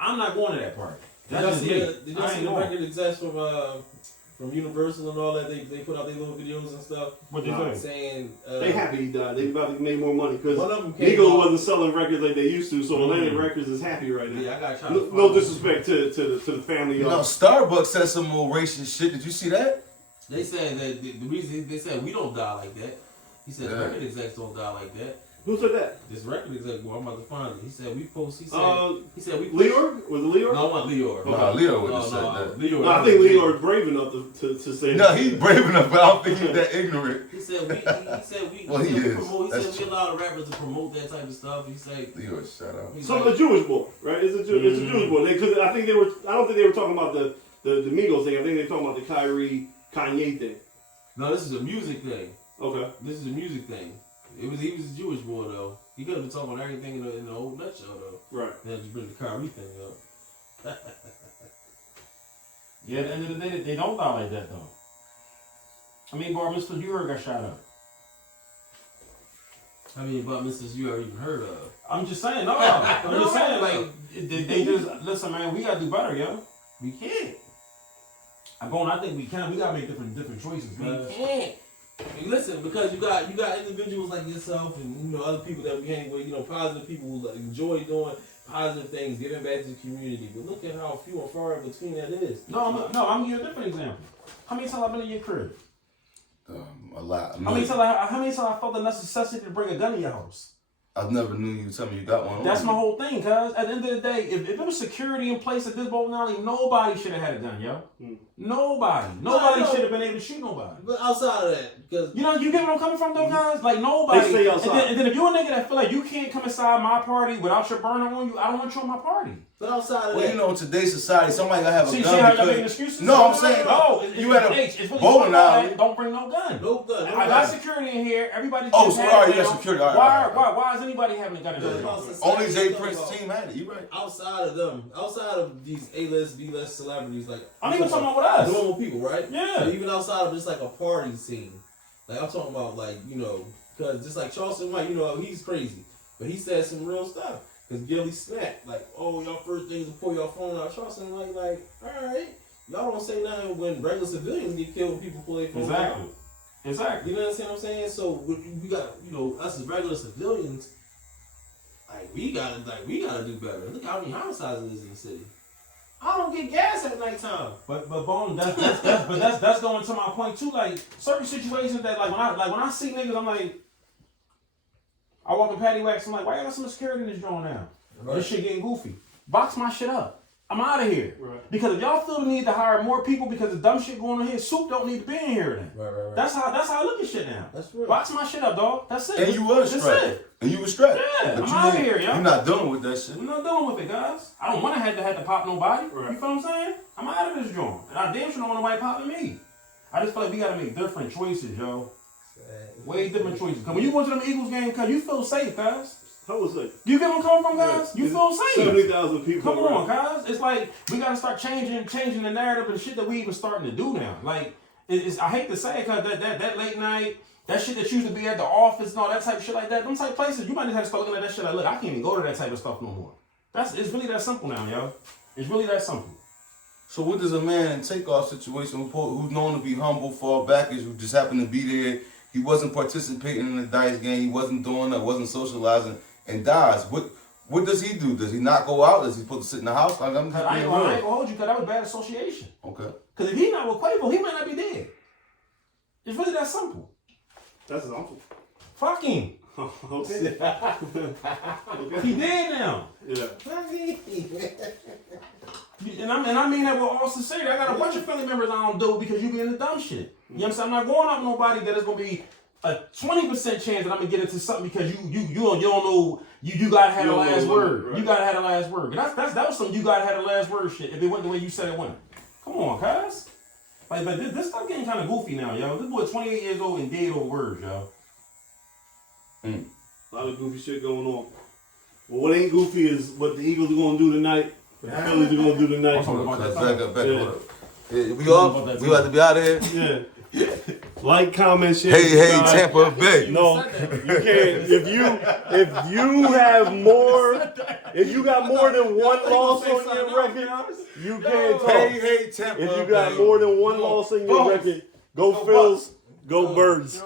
I'm not going to that party. That's just me. Did you see the record execs from Universal and all that? They put out their little videos and stuff. What they say? Saying they happy he died. They about to make more money because one of them Migos wasn't selling records like they used to. So Atlantic Records is happy right now. Yeah, I got no disrespect to the family. You know, Starbucks said some more racist shit. Did you see that? They said that the reason they said we don't die like that. He said the record execs don't die like that. Who said that? This record exec, boy, I'm about to find it. He said we post. He said we. Leor? Was it Leor? No, I want Leor. Nah, Leo would have said that. Leor. No, I think Leor is brave enough to say No, that. he's brave enough, but I don't think he's that ignorant. He said we. Well, he is. Promote. He That's said we allow the rappers to promote that type of stuff. He said. Leo, shut up. he's So like, a Jewish boy, right? It's a Jewish boy. Because I think they were. I don't think they were talking about the Migos thing. I think they were talking about the Kyrie Kanye thing. no, this is a music thing. Okay. This is a music thing. He was a Jewish boy though. He could have been talking about everything in the whole nutshell though. Right. Then just bring the Kyrie thing up. Yeah, at the end of the day, they don't die like that though. I mean, Bar Mr. Ure got shot up. I mean, about Mrs. You ever even heard of? I'm just saying, no. I'm just saying, like, they just, listen, man, we gotta do better, yo. We can't. I think we can. We gotta make different choices, man. We can't. I mean, listen, because you got individuals like yourself and other people that we hang with, positive people who like, enjoy doing positive things, giving back to the community. But look at how few and far in between that is. No, I'm giving you a different example. How many times I've been in your crib? A lot. How many times I felt the necessity to bring a gun in your house? I never knew you tell me you got one. That's my whole thing, cuz. At the end of the day, if there was security in place at this bowling alley, nobody should have had a gun, yo. Nobody should have been able to shoot nobody. But outside of that, because You get where I'm coming from, though, guys? Like, nobody. They stay outside. And then if you're a nigga that feel like you can't come inside my party without your burner on you, I don't want you in my party. but outside of Well, that, in today's society, somebody gotta have a See gun. how y'all because- making excuses? No, I'm saying you had it's a really bowling alley. Don't bring no gun. no gun. I got security in here. Everybody's Oh, so all right, you got security. All right, Why is anybody having a gun in there? Only Jay Prince team had it. You right? Outside of these A-list, B-list celebrities, like I'm even talking about with us. normal people, right? Yeah. So even outside of just like a party scene, like I'm talking about, like because just like Charleston White, he's crazy, but he said some real stuff. Because Gilly snapped, like, oh, y'all first thing is to pull your phone out. Charleston White, like, all right, y'all don't say nothing when regular civilians get killed when people pull their phone out. Exactly. You know what I'm saying? So we got, us as regular civilians, we gotta do better. Look how many homicides there is in the city. I don't get gas at nighttime. But Bone, that's going to my point too. Like certain situations that when I see niggas, I'm like, I walk in Patty Wax, I'm like, why y'all got some security in this joint now? Right. This shit getting goofy. Box my shit up. I'm out of here. Right. Because if y'all feel the need to hire more people because of dumb shit going on here, Soup don't need to be in here then. Right. That's how I look at shit now. That's real. Box my shit up, dog. That's it. And you was That's strapped. it. And you was strapped. Yeah, But I'm you out of ain't- here, yo. You're not dealing with that shit. I'm not dealing with it, guys. I don't want to have to pop nobody. Right. You feel what I'm saying? I'm out of this joint. And I damn sure don't want nobody popping me. I just feel like we got to make different choices, yo. Way different choices. Because when you go to them Eagles game, cuz you feel safe, guys. How was it? You get where I'm coming from, guys? Yeah. You feel safe. 70,000 people. Come on, guys. It's like we got to start changing the narrative and shit that we even starting to do now. Like, I hate to say it, because that late night, that shit that used to be at the office and all that type of shit like that, them type of places, you might just have to start looking at that shit like, look, I can't even go to that type of stuff no more. It's really that simple now, yo. It's really that simple. So what does a man in Takeoff situation who's known to be humble, fall backwards, who just happened to be there, he wasn't participating in the dice game, he wasn't doing that, wasn't socializing, and dies? What does he do? Does he not go out? Does he supposed to sit in the house? Like, I'm just I ain't being gonna real. hold you, because that was bad association. Okay. Because if he not with Quavo, he might not be dead. It's really that simple. That's his uncle. Fuck him. Okay. He dead now. Yeah. And I mean that with all sincerity. I got a bunch of family members I don't do because you be in the dumb shit. You know what I'm saying? I'm not going out with nobody that is gonna be a 20% chance that I'm gonna get into something because you don't know you gotta have the last word. Right. You gotta have the last word. That was some you gotta have the last word shit. If it went the way you said it went. Come on, cuz. Like, but this stuff getting kind of goofy now, yo. This boy 28 years old and dead over words, yo. A lot of goofy shit going on. Well, what ain't goofy is what the Eagles are going to do tonight. What the Phillies are going to do tonight. I'm talking about that Back up. Yeah. Hold up. Yeah, we off? We about to be out of here? Yeah. Like, comment, share. Hey, subscribe. Tampa Bay. No, you can't. If you got more than one loss on your record, you can't talk. Hey, Tampa If you Bay. got more than one loss on your record, go Phils, go Birds.